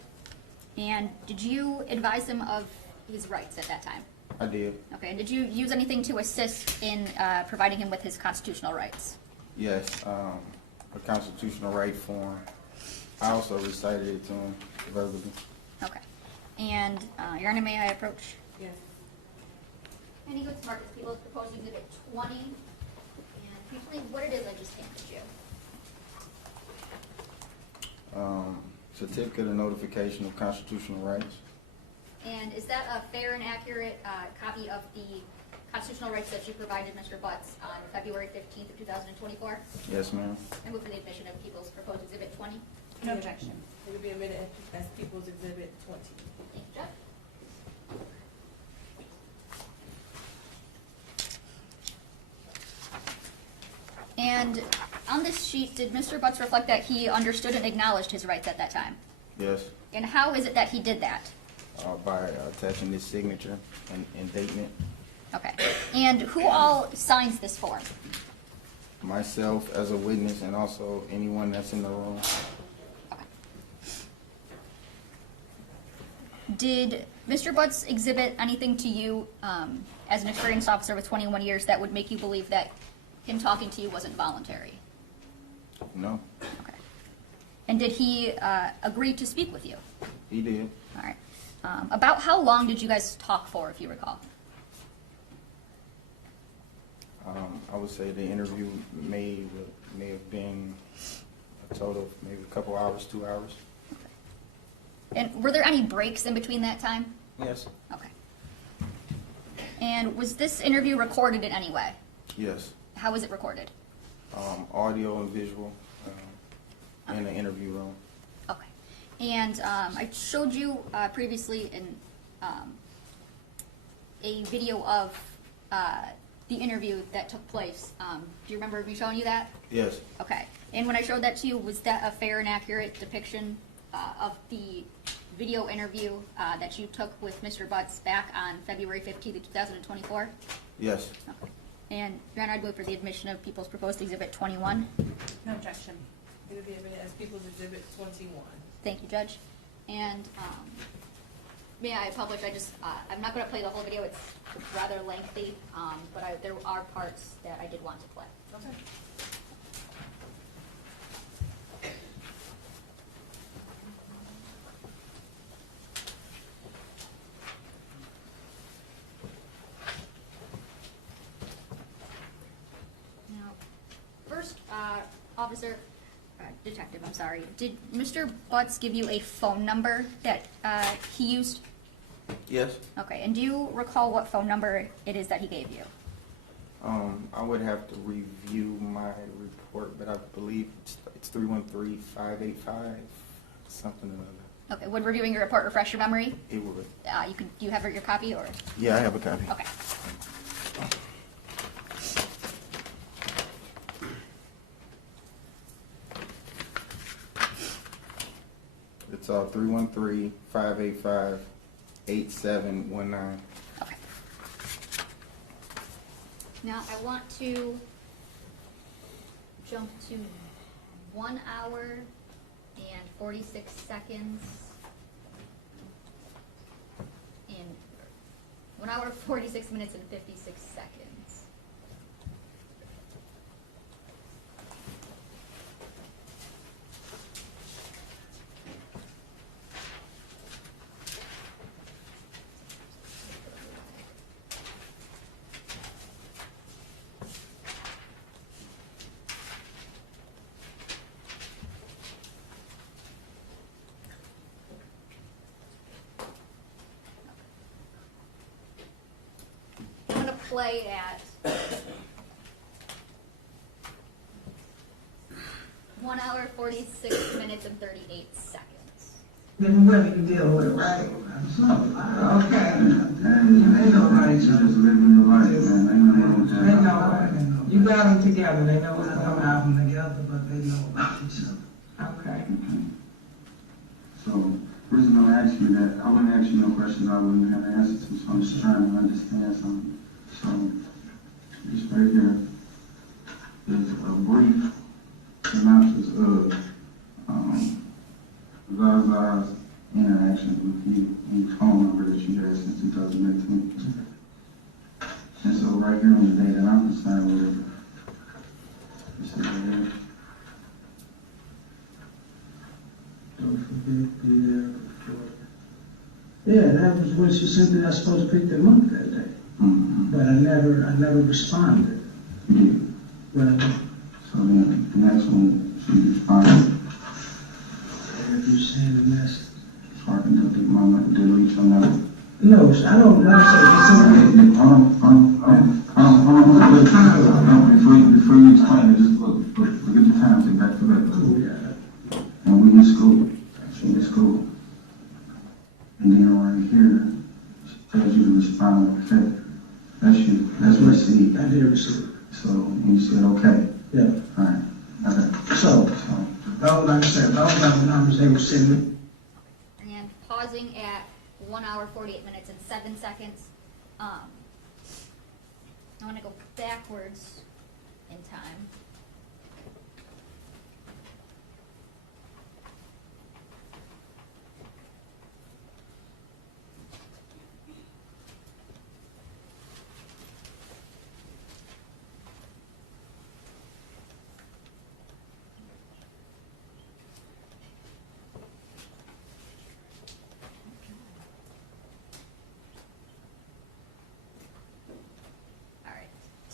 And did you advise him of his rights at that time? I did. Okay. And did you use anything to assist in providing him with his constitutional rights? Yes, a constitutional right form. I also recited it to him verbally. Okay. And Your Honor, may I approach? Yes. Any good Marcus Peoples proposed exhibit 20. And can you tell me what it is I just handed you? Certificate of notification of constitutional rights. And is that a fair and accurate copy of the constitutional rights that you provided Mr. Butts on February 15th of 2024? Yes, ma'am. I move for the admission of People's proposed exhibit 20. No objection. It will be admitted as People's Exhibit 20. Thank you, Judge. And on this sheet, did Mr. Butts reflect that he understood and acknowledged his rights at that time? Yes, And how is it that he did that? by attaching this signature and dating it. Okay. And who all signs this form? Myself as a witness and also anyone that's in the room. Okay. Did Mr. Butts exhibit anything to you as an experienced officer with 21 years that would make you believe that him talking to you wasn't voluntary? No, Okay. And did he agree to speak with you? he did. All right. About how long did you guys talk for, if you recall? I would say the interview may have been a total of maybe a couple hours, 2 hours. And were there any breaks in between that time? Yes, Okay. And was this interview recorded in any way? yes. How was it recorded? Audio and visual in the interview room. Okay. And I showed you previously in a video of the interview that took place. Do you remember me showing you that? Yes, Okay. And when I showed that to you, was that a fair and accurate depiction of the video interview that you took with Mr. Butts back on February 15th, 2024? yes. Okay. And, Your Honor, I'd move for the admission of People's Proposed Exhibit 21. No objection. It will be admitted as People's Exhibit 21. Thank you, Judge. And may I publish, I'm not going to play the whole video, it's rather lengthy, but there are parts that I did want to play. Okay. Now, first, detective, I'm sorry, did Mr. Butts give you a phone number that he used? Yes. Okay, and do you recall what phone number it is that he gave you? I would have to review my report, but I believe it's 313-585, something or other. Okay, would reviewing your report refresh your memory? It would. Do you have your copy, or? Yeah, I have a copy. Okay. It's 313-585-8719. Okay. Now, I want to jump to 1 hour and 46 seconds. And 1 hour, 46 minutes and 56 seconds. play at 1 hour, 46 minutes, and 38 seconds. Then what you deal with, right? Okay. They know right. Just living your life, man. Ain't nothing wrong with that. They know right. You got them together. They know what's coming out of them together, but they know about each other. Okay. So, the reason I'm asking you that, I wouldn't ask you no questions I wouldn't have answers to, so I'm just trying to understand something. So, just right here is a brief synopsis of Zaza's interaction with you and the phone number that you had since 2018. And so right here on the day that I'm concerned with, you see right here, Don't forget the before. Yeah, that was when she sent me. I was supposed to pick them up that day, but I never responded. yeah. Well, So then the next one, she responded, if you send a message. so I can delete my number, delete your number. No, I don't know. Before you explain it, just look at the time, take back to back. Cool, yeah. And we in school, she in school. And then right here, she tells you to respond with effect. That's you, that's received. I did receive. So, and you said, okay. Yeah. Alright, okay. So, those, like I said, those are the numbers they were sending. And pausing at 1 hour, 48 minutes, and 7 seconds. I want to go backwards in time.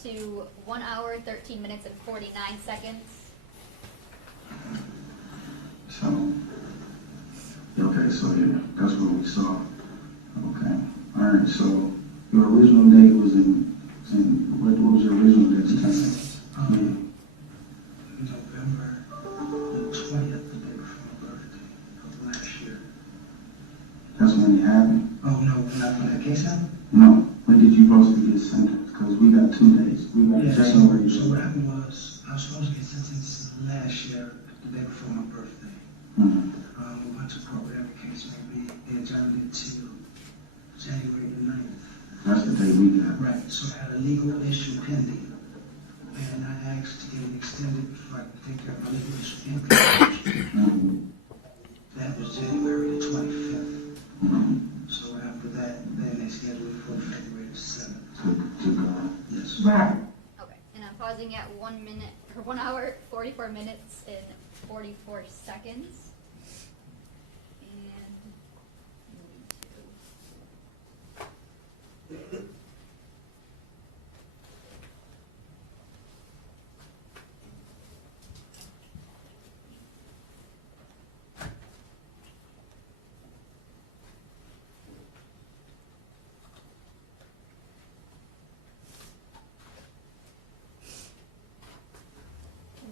To 1 hour, 13 minutes, and 49 seconds. So, okay, so yeah, that's what we saw. Okay, alright, so your original date was in what was your original date? November 20th, the day before my birthday of last year. That's when it happened? Oh, no, not when that case happened? No, when did you supposed to get sentenced? Because we got 2 days. We got January. So what happened was, I was supposed to get sentenced last year, the day before my birthday. Mm-hmm. We went to court, whatever the case may be. They adjourned it to January the 9th. That's the day we got. Right, so I had a legal issue pending. And I asked to get it extended before I could take care of my legal issue pending. That was January the 25th. So after that, then they scheduled it for February the 7th. Yes. Right. Okay, and I'm pausing at 1 minute, or 1 hour, 44 minutes, and 44 seconds. And moving to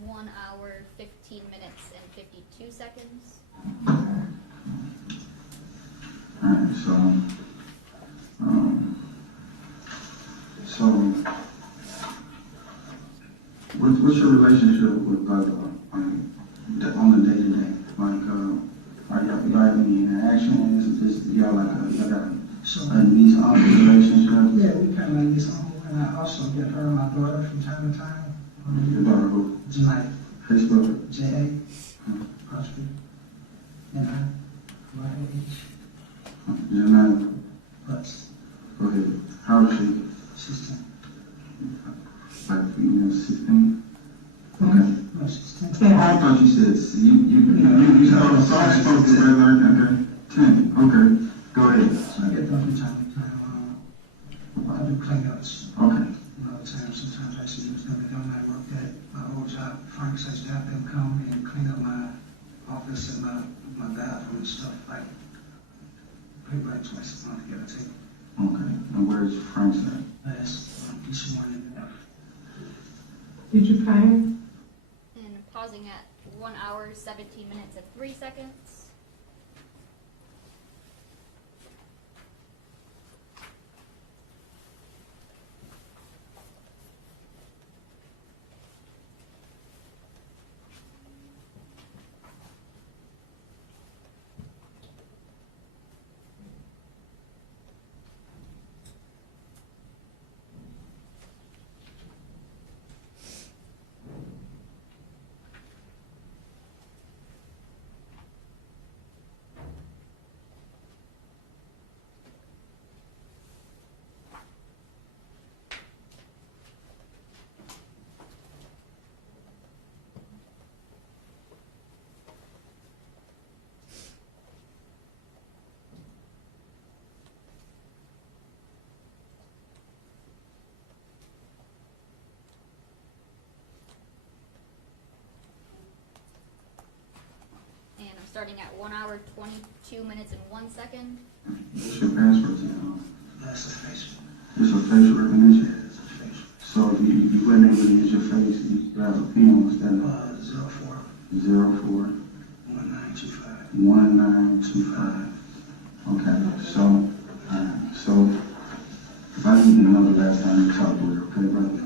one hour, 15 minutes, and 52 seconds. Alright, so what's your relationship with on the day to day? Like, are y'all have any interactions? Is y'all like y'all got a niece uncle relationship? Yeah, we kind of like this uncle, and I also get her and my daughter from time to time. Your daughter who? Janai. How you spell it? J.A. Apostrophe. And I, my age. Janai. Plus. Go ahead. How old is she? 16. Like female 16? Okay. No, 16. I thought you said you spoke to regular. Okay. 10. Okay. Go ahead. So I get them from time to time. I do cleanups. Okay. A lot of times, sometimes I used to use them. They don't like work at my old job. Frank says to have them come and clean up my office and my bathroom and stuff like pretty much twice a month, give or take. Okay. And where's Frank's at? this morning. Did you pay him? And pausing at 1 hour, 17 minutes and 3 seconds. And I'm starting at 1 hour, 22 minutes and 1 second. What's your passport, Tim? That's a facial. It's a facial recognition? Yeah, it's a facial. So if you wasn't able to use your face, you grab a pen, what's that? 04. 04. 1925. 1925. Okay, so if I need to know the last time you talked with her, okay, brother?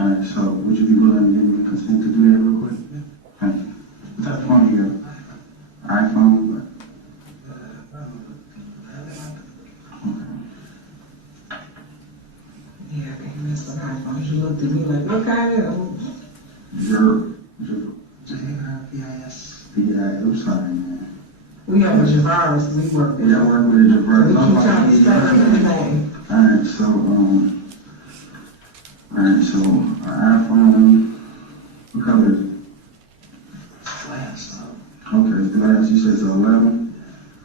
Alright, so would you be willing to give me consent to do that real quick? Yeah. Thank you. What type of phone you got? iPhone? Okay. Yeah, I can't mess with iPhones. You looked at me like, look at it. J-I-P-I-S. I'm sorry, man. We have a Javaris, we work with. Yeah, I work with a Javaris. We keep trying to spell everything. Alright, so our iPhone, what color is it? Glass. Okay, glass, you said it's 11?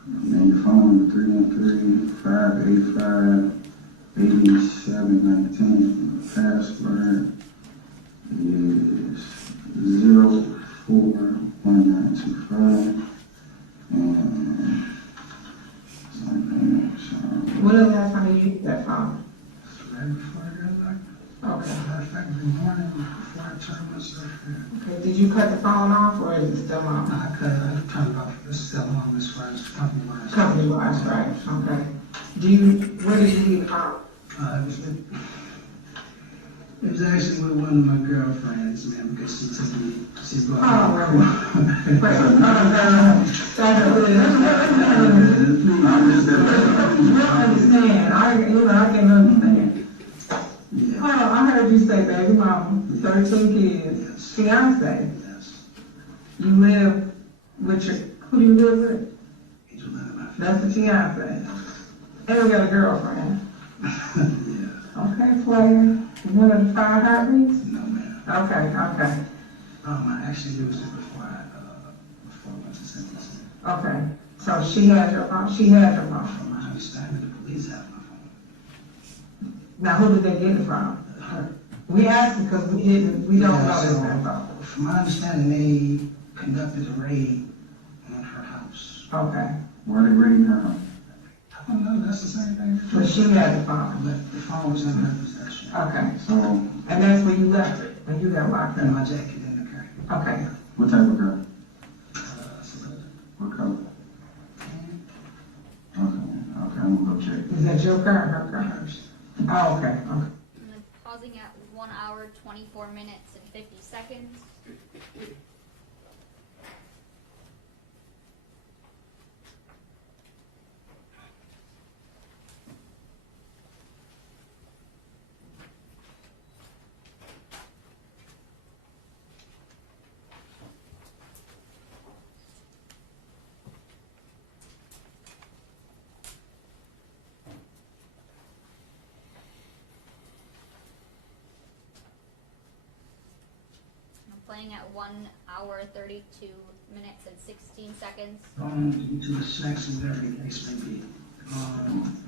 And your phone, 313-585-8719. Password is 041925. And When was the last time you used that phone? right before I got locked. Okay. Matter of fact, the morning before I turned myself in. Okay, did you cut the phone off or is it still on? I turned it off. It's still on as far as company wise. Company wise, right, okay. Where did you leave the phone? It was actually with one of my girlfriends, man, because she took me, she's going Oh, right. I can understand. Yeah. Oh, I heard you say baby mama, 13 kids, Yes. fiance. Yes. You live with who do you live with? Angel Lana. That's the fiance. And we got a girlfriend. Yeah. Okay, player. One of the 5 heartbeats? No, man. Okay. I actually used it before I went to sentencing. Okay. So she had your phone? She had your phone. From my understanding, the police have my phone. Now, who did they get it from? Her. We asked because we don't know this info. From my understanding, they conducted a raid on her house. Okay. Why are they raiding her house? I don't know, that's the same thing. But she had the phone. But the phone was in her possession. Okay. So, And that's where you left it, when you got locked in up. my jacket in the car. Okay. What type of car? What color? Okay, I'm gonna go check. Is that your car or her car? Hers. Oh, okay. And then pausing at 1 hour, 24 minutes and 50 seconds. Playing at 1 hour, 32 minutes and 16 seconds. Due to the snacks and whatever the case may be.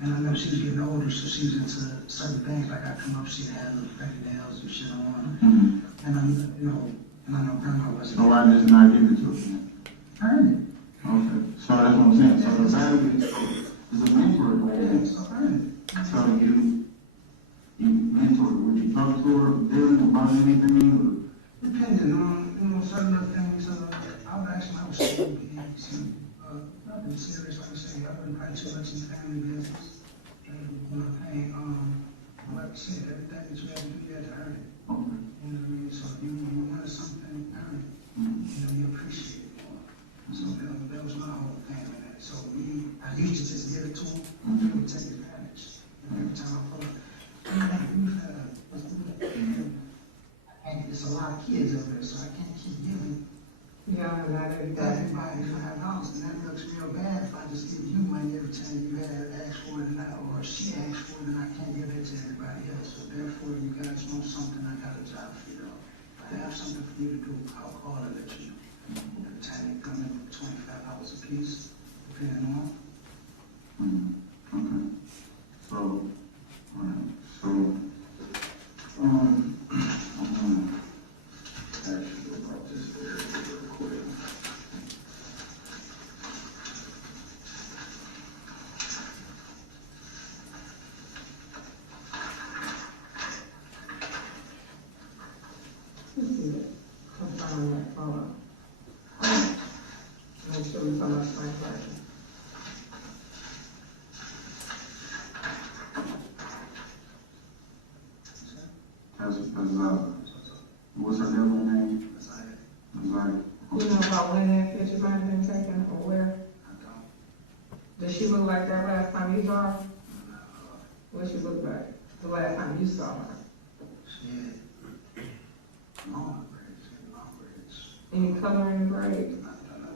And I know she's getting older, so she's into certain things, like I come up, she had little fingernails and shit on. Mm-hmm. And I know grandma wasn't. So why just not give it to her? I heard it. Okay, so that's what I'm saying, so the value is a paperwork, so I heard it. So know anything? Depending on, certain other things, I would actually, I was still be nothing serious, like I say, I wouldn't probably too much in family business. Hey, like I said, everything that you have to do, you have to earn it. Okay. You know what I mean? So if you want something, earn it. You appreciate it more. So that was my whole thing in that. So I used to just give it to him, he would take advantage. Every time I pull up, and it's a lot of kids up there, so I can't keep giving. Yeah, not Everybody $5, and that looks real bad if I just give you money every time you had asked for it, or she asked for it, and I can't give it to everybody else. So therefore, you guys want something, I got a job for you. If I have something for you to do, I'll call and let you know. Every time you come in, $25 a piece, depending on. Okay. So, actually about this area real quick. Confirm that photo. Make sure we come up with the right person. What's her middle name? Azaya. You know about when that picture might have been taken or where? Did she look like that last time you saw her? What she looked like the last time you saw her? She had long braids. Any color in the braids? I don't know.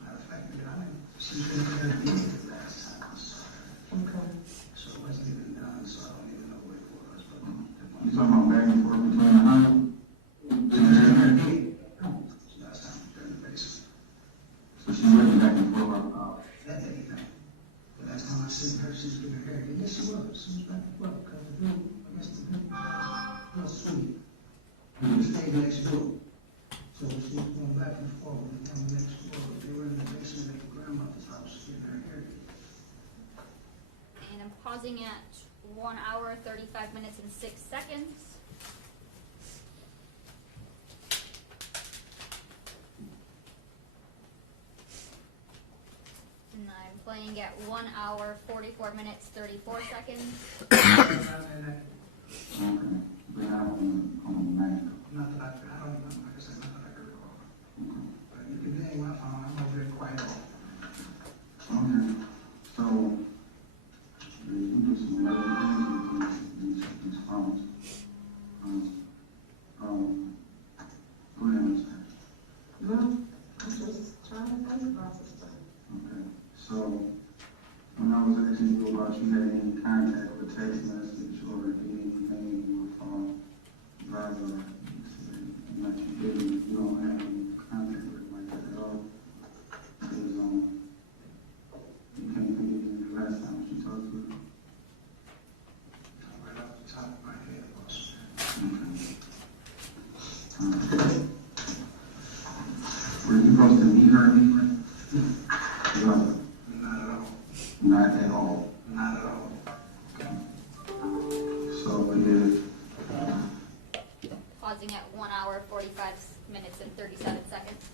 Matter of fact, she's been very busy the last time I saw her. Okay. So it wasn't even done, so I don't even know what it was. But you talking about back and forth between the house? Last time during the basement. So she wasn't back and forth about that anything. The last time I seen her, she was giving her hair. Yes, she was. She was back and forth because the dude, I guess the dude was sweet. He stayed next door. So she was going back and forth with him next door. They were in the basement at the grandmother's house getting her hair. And I'm pausing at 1 hour, 35 minutes, and 6 seconds. And I'm playing at 1 hour, 44 minutes, 34 seconds. Okay. But I don't know. Not that I don't know. Like I said, not that I can recall. But you can name my phone. I'm over there quiet. Okay. So, you can do some other things with these phones. Go ahead and say. No, I'm just trying to think about this stuff. Okay. So, when I was asking you about you had any contact with text message or anything with driver, like you did, you don't have any contact with like that at all. Because you can't think of the last time she talked to you. Right off the top of my head, boss. Okay. Were you supposed to meet her anywhere? No. Not at all. Not at all. Not at all. So it is. Pausing at 1 hour, 45 minutes, and 37 seconds.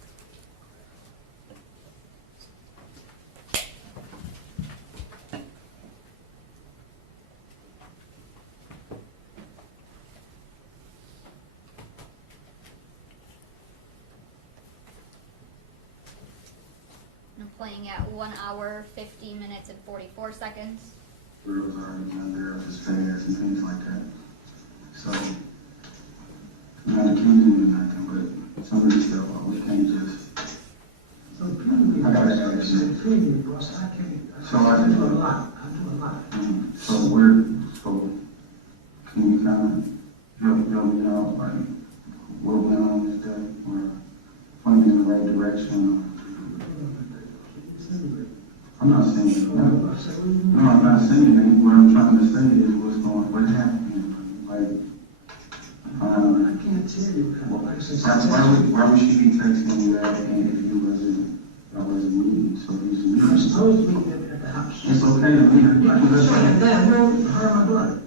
I'm playing at 1 hour, 50 minutes, and 44 seconds. Girls are girls just fast and things like that. So, not accusing or nothing, but some of this stuff we can't just. So, I gotta ask you. Boss, I can't. So I do a lot. I do a lot. So can you kind of help me out, like what went on this day, or point me in the right direction? I'm not saying no. No, I'm not saying that. What I'm trying to say is what happened. Like, I can't tell you. Why would she be texting me that if you wasn't meeting? So you were supposed to meet at the house. It's okay to meet her. Her and my brother.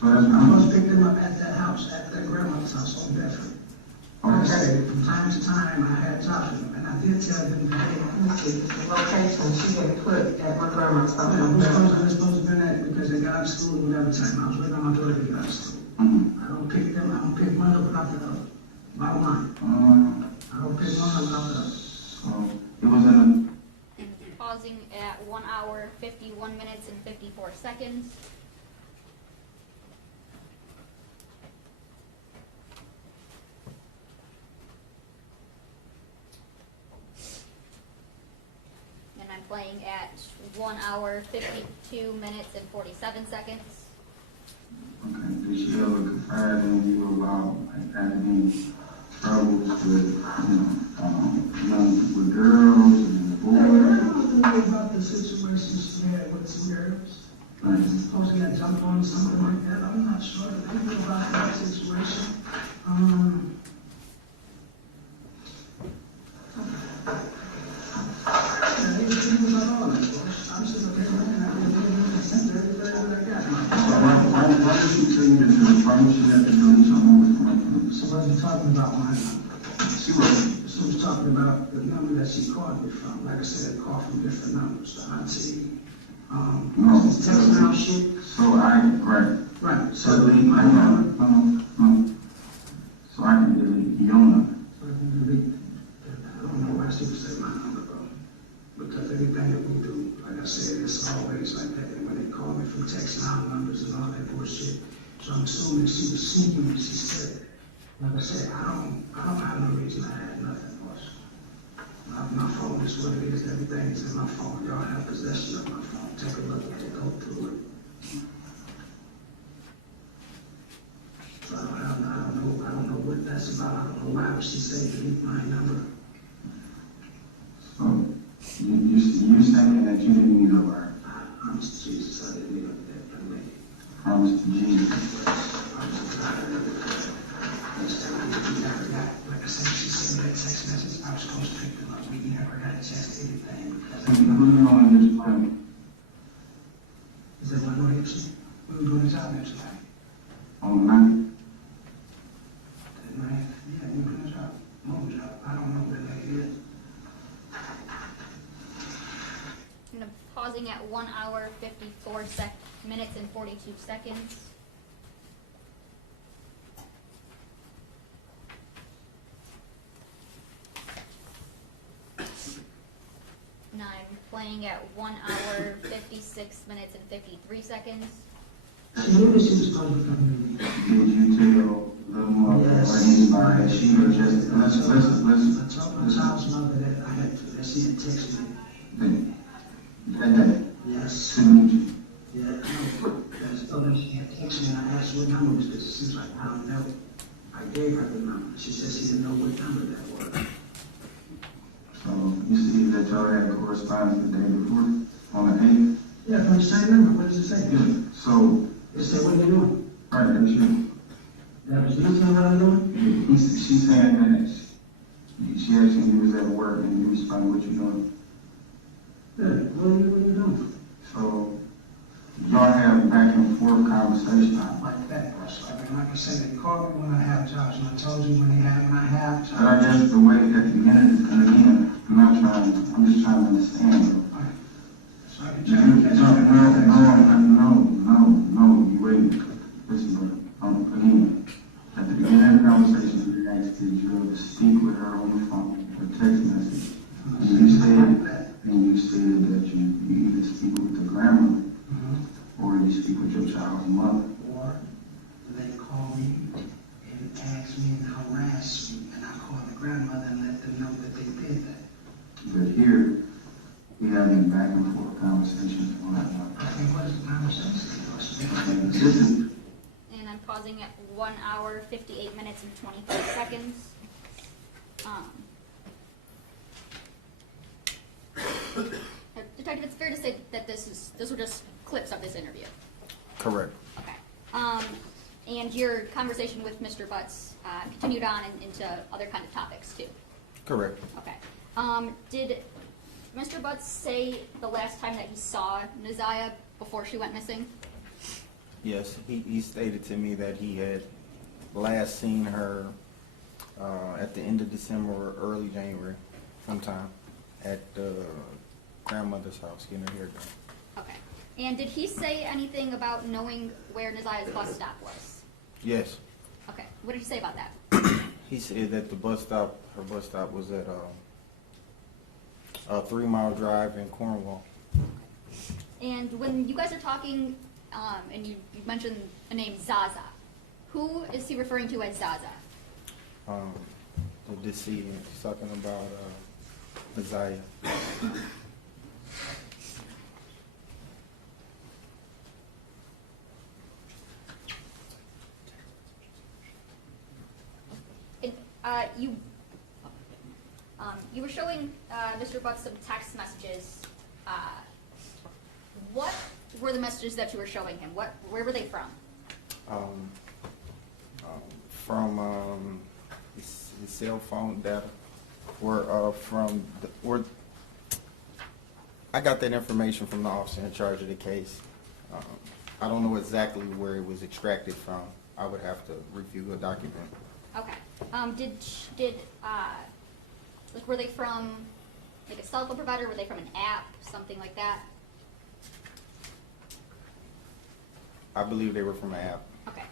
So I must pick them up at that house. house, at their grandmother's house on Bedford. Like I said, from time to time, I had talked to them, and I did tell them that, hey, The location she had put at my grandma's house. I was supposed to be at because they got out of school or whatever time. I was waiting on my daughter to get out of school. I don't pick them, I don't pick one up without the other. Bottom line. I don't pick one up without the other. So it was in And pausing at 1 hour, 51 minutes and 54 seconds. And I'm playing at 1 hour, 52 minutes and 47 seconds. Okay, did she ever confide in you about like having any troubles with, with girls and boys? I don't know about the situations she had with some girls. Like, supposed to get jumped on or something like that. I'm not sure. I don't know about that situation. Why did she tell you the truth? Why did she have to do something? So what are you talking about my number? She was talking about the number that she called me from. Like I said, I called from different numbers. The auntie, text now shit. So right. So my number. So I can delete your number. So I can delete. I don't know why she would say my number though. Because everything that we do, like I said, it's always like that. And when they call me from text now numbers and all that bullshit, so I'm assuming she was sneaking when she said it. Like I said, I don't have no reason to hide nothing else. My phone is what it is. Everything is in my phone. Y'all have possession of my phone. Take a look at it. Go through it. So I don't know what that's about. I don't know why would she say delete my number. So you saying that you didn't need her? I promise to Jesus I didn't need her. Promise to Jesus. Like I said, she sent me that text message. I was supposed to pick them up. We never had a chance to anything because who you on this plan? Is that what I'm doing? We were doing a job next night. On the night? That night? Yeah, we were doing a job. Mobile job. I don't know what that is. And I'm pausing at 1 hour, 54 minutes and 42 seconds. And I'm playing at 1 hour, 56 minutes and 53 seconds. She knew that she was supposed to come to me. Did you tell a little more about anybody? She was just, let's talk to the child's mother that I had, that she had texted me. That day? Yes. To meet you? Yeah, no. That's told her she had texted me and I asked what number was this. She was like, I don't know. I gave her the number. She said she didn't know what number that was. So, you see that y'all had correspondence the day before, on the 8th? Yeah, from the same number. What does it say? Yeah. So, it said, what are you doing? Right, that's you. That was you saying what I'm doing? Yeah. She's saying that she actually was at work and you responded, what you doing? Yeah, what are you doing? So, y'all have back and forth conversation. Not like that, Russell. I mean, like I said, they call me when I have jobs, and I told you when I have jobs. But I guess the way at the beginning, and again, I'm just trying to understand. Right. So I can tell you that. No, you wait. Listen, again, at the beginning of the conversation, you asked, did you ever speak with her on the phone, or text message? And you said that you either speak with the grandmother, or you speak with your child's mother. Or they call me and ask me and harass me, and I call the grandmother and let them know that they did that. But here, we having back and forth conversations. Okay, what is the conversation? And I'm pausing at 1 hour, 58 minutes and 25 seconds. Detective, it's fair to say that these were just clips of this interview. correct. Okay. And your conversation with Mr. Butts continued on into other kind of topics too. Correct. Okay. Did Mr. Butts say the last time that he saw Naziah before she went missing? Yes, he stated to me that he had last seen her at the end of December or early January, sometime, at grandmother's house getting her hair done. Okay. And did he say anything about knowing where Nazia's bus stop was? Yes. Okay. What did he say about that? He said that her bus stop was at a 3-mile drive in Cornwall. And when you guys are talking, and you mentioned a name Zaza, who is he referring to as Zaza? The decedent. He's talking about Naziah. And, you were showing Mr. Butts some text messages. What were the messages that you were showing him? Where were they from? From his cell phone data, or I got that information from the officer in charge of the case. I don't know exactly where it was extracted from. I would have to review the document. Okay. Like, were they from like a cell phone provider? Were they from an app, something like that? I believe they were from an app. Okay.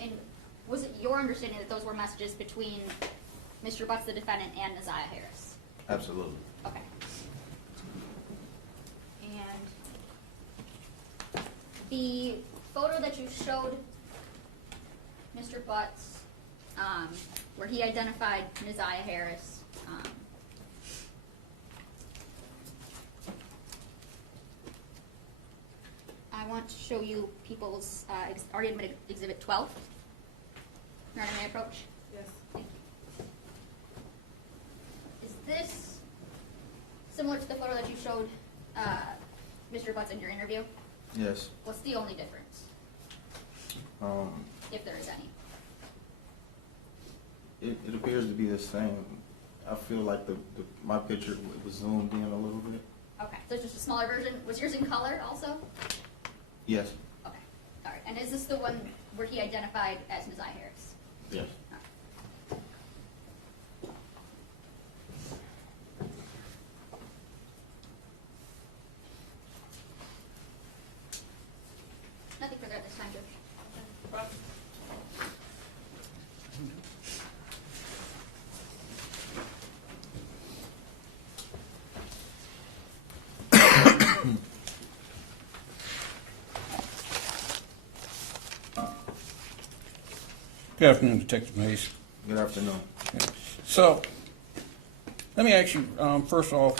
And was it your understanding that those were messages between Mr. Butts, the defendant, and Naziah Harris? Absolutely. Okay. And the photo that you showed Mr. Butts, where he identified Naziah Harris, I want to show you people's already admitted Exhibit 12. Your Honor, may I approach? Yes. Thank you. Is this similar to the photo that you showed Mr. Butts in your interview? Yes. What's the only difference, if there is any? It appears to be the same. I feel like my picture was zoomed in a little bit. Okay, so it's just a smaller version. Was yours in color also? Yes. Okay, all right. And is this the one where he identified as Naziah Harris? Yes. Nothing further at this time, Judge. Good afternoon, Detective Mays. Good afternoon. So, let me ask you, first off,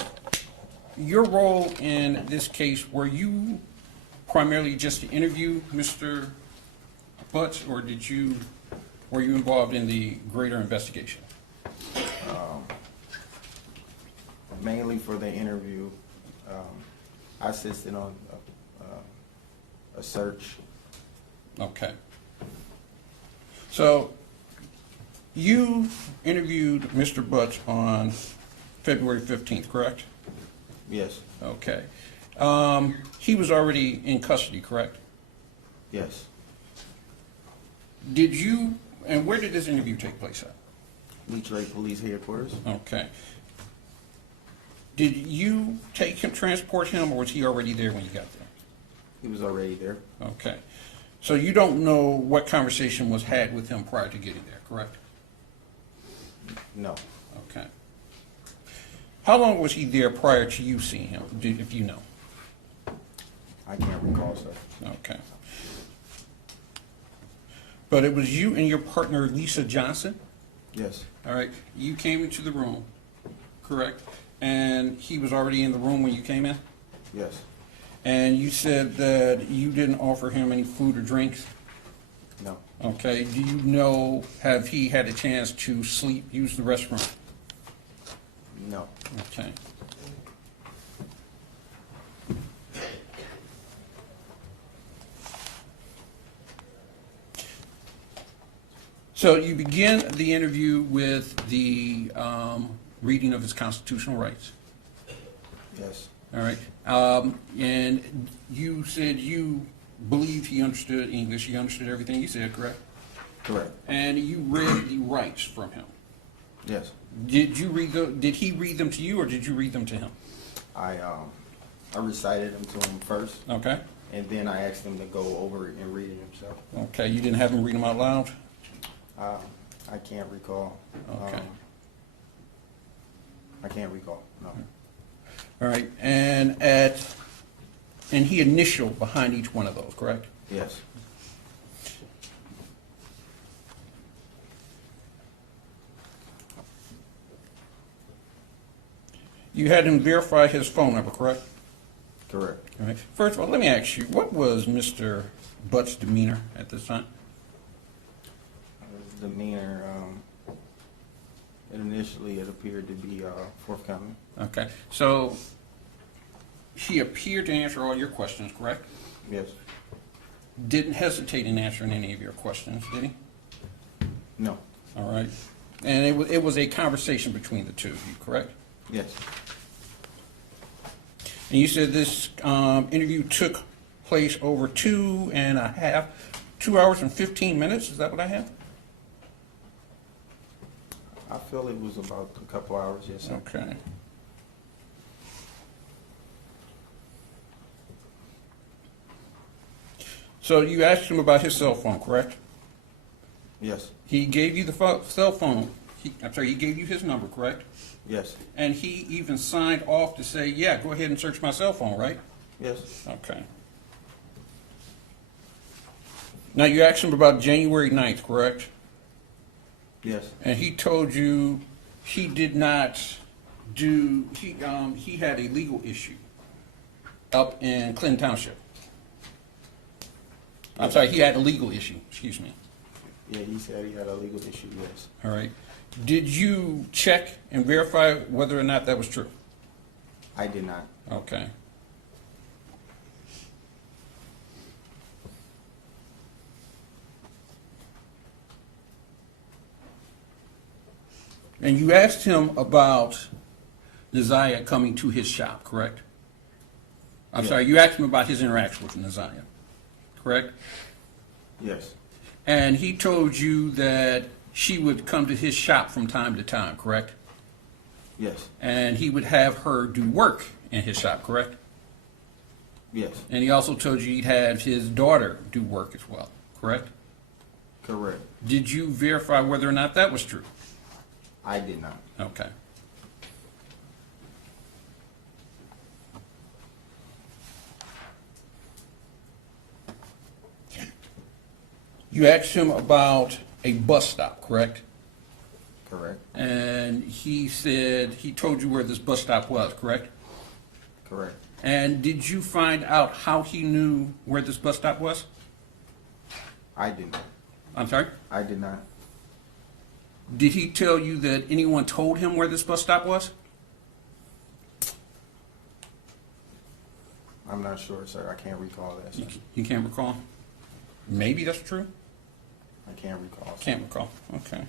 your role in this case, were you primarily just to interview Mr. Butts, or were you involved in the greater investigation? Mainly for the interview. I assisted on a search. Okay. So, you interviewed Mr. Butts on February 15th, correct? Yes. Okay. He was already in custody, correct? Yes. And where did this interview take place at? Detroit Police Headquarters. Okay. Did you transport him, or was he already there when you got there? He was already there. Okay. So you don't know what conversation was had with him prior to getting there, correct? No. Okay. How long was he there prior to you seeing him, if you know? I can't recall, sir. Okay. But it was you and your partner, Lisa Johnson? Yes. All right. You came into the room, correct? And he was already in the room when you came in? Yes. And you said that you didn't offer him any food or drinks? No. Okay. Do you know, have he had a chance to sleep, use the restroom? No. Okay. So you begin the interview with the reading of his constitutional rights. Yes. All right. And you said you believed he understood English. He understood everything you said, correct? Correct. And you read the rights from him. Yes. Did you read did he read them to you, or did you read them to him? I recited them to him first, Okay. and then I asked him to go over it and read it himself. Okay. You didn't have him read them out loud? I can't recall. Okay. I can't recall, no. All right. And he initialed behind each one of those, correct? Yes. You had him verify his phone number, correct? Correct. All right. First of all, let me ask you, what was Mr. Butt's demeanor at this time? His demeanor, initially it appeared to be forthcoming. Okay. So he appeared to answer all your questions, correct? Yes. Didn't hesitate in answering any of your questions, did he? No. All right. And it was a conversation between the two of you, correct? Yes. And you said this interview took place over 2 hours and 15 minutes. Is that what I have? I feel it was about a couple hours, yes, sir. Okay. So you asked him about his cell phone, correct? Yes. He gave you the cell phone. He gave you his number, correct? Yes. And he even signed off to say, yeah, go ahead and search my cell phone, right? Yes. Okay. Now, you asked him about January 9th, correct? Yes. And he told you he did not do, he had a legal issue up in Clinton Township. I'm sorry, he had a legal issue, excuse me. Yeah, he said he had a legal issue, yes. All right. Did you check and verify whether or not that was true? I did not. Okay. And you asked him about Naziah coming to his shop, correct? I'm Yes. sorry, you asked him about his interaction with Naziah, correct? Yes. And he told you that she would come to his shop from time to time, correct? Yes. And he would have her do work in his shop, correct? Yes. And he also told you he'd have his daughter do work as well, correct? Correct. Did you verify whether or not that was true? I did not. Okay. You asked him about a bus stop, correct? Correct. And he said, he told you where this bus stop was, correct? Correct. And did you find out how he knew where this bus stop was? I did not. I'm sorry? I did not. Did he tell you that anyone told him where this bus stop was? I'm not sure, sir. I can't recall that, sir. You can't recall? Maybe that's true? I can't recall, sir. Can't recall. Okay.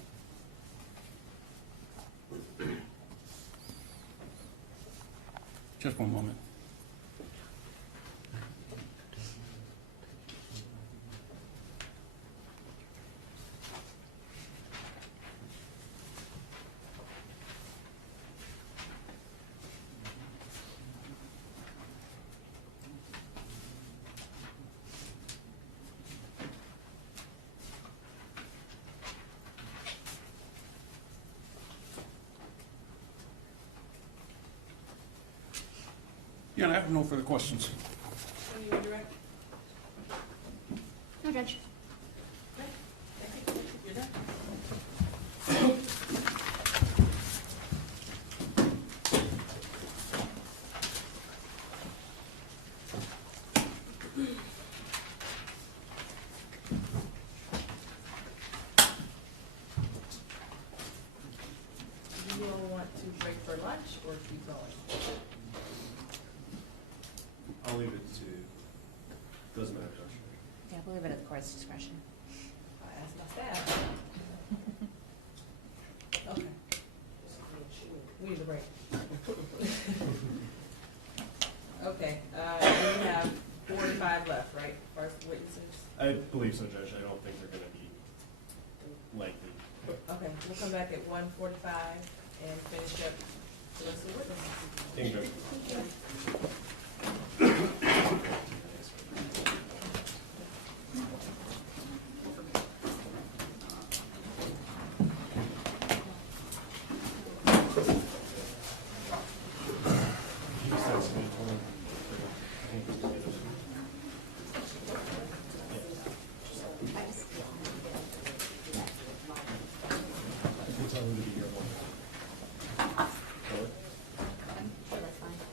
Just one moment. Yeah, I have no further questions. When you direct? No, Judge. You're done. Do you all want to break for lunch or keep going? I'll leave it to, doesn't matter, Josh. Yeah, we'll leave it at the court's discretion. I asked my staff. Okay. We need a break. I believe so, Judge. I don't think they're gonna be likely. Okay, we'll come back at 1:45 and finish up the rest of the witnesses. Thank you, Judge.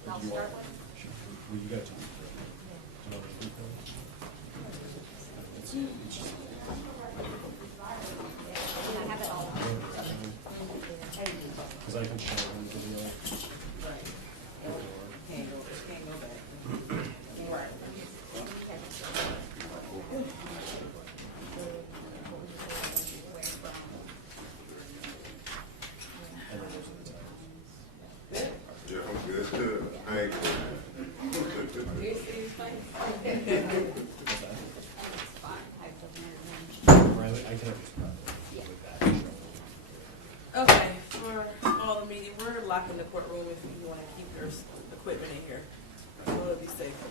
I'll start with. Well, you got to. I have it all. Because I can share one video. Right. Can't go back. Right. And then those are the times. Yeah, I'm good. I ain't Riley, I can have this problem with that. Okay, for all the meeting, we're locking the courtroom if you want to keep your equipment in here. So it'll be safer.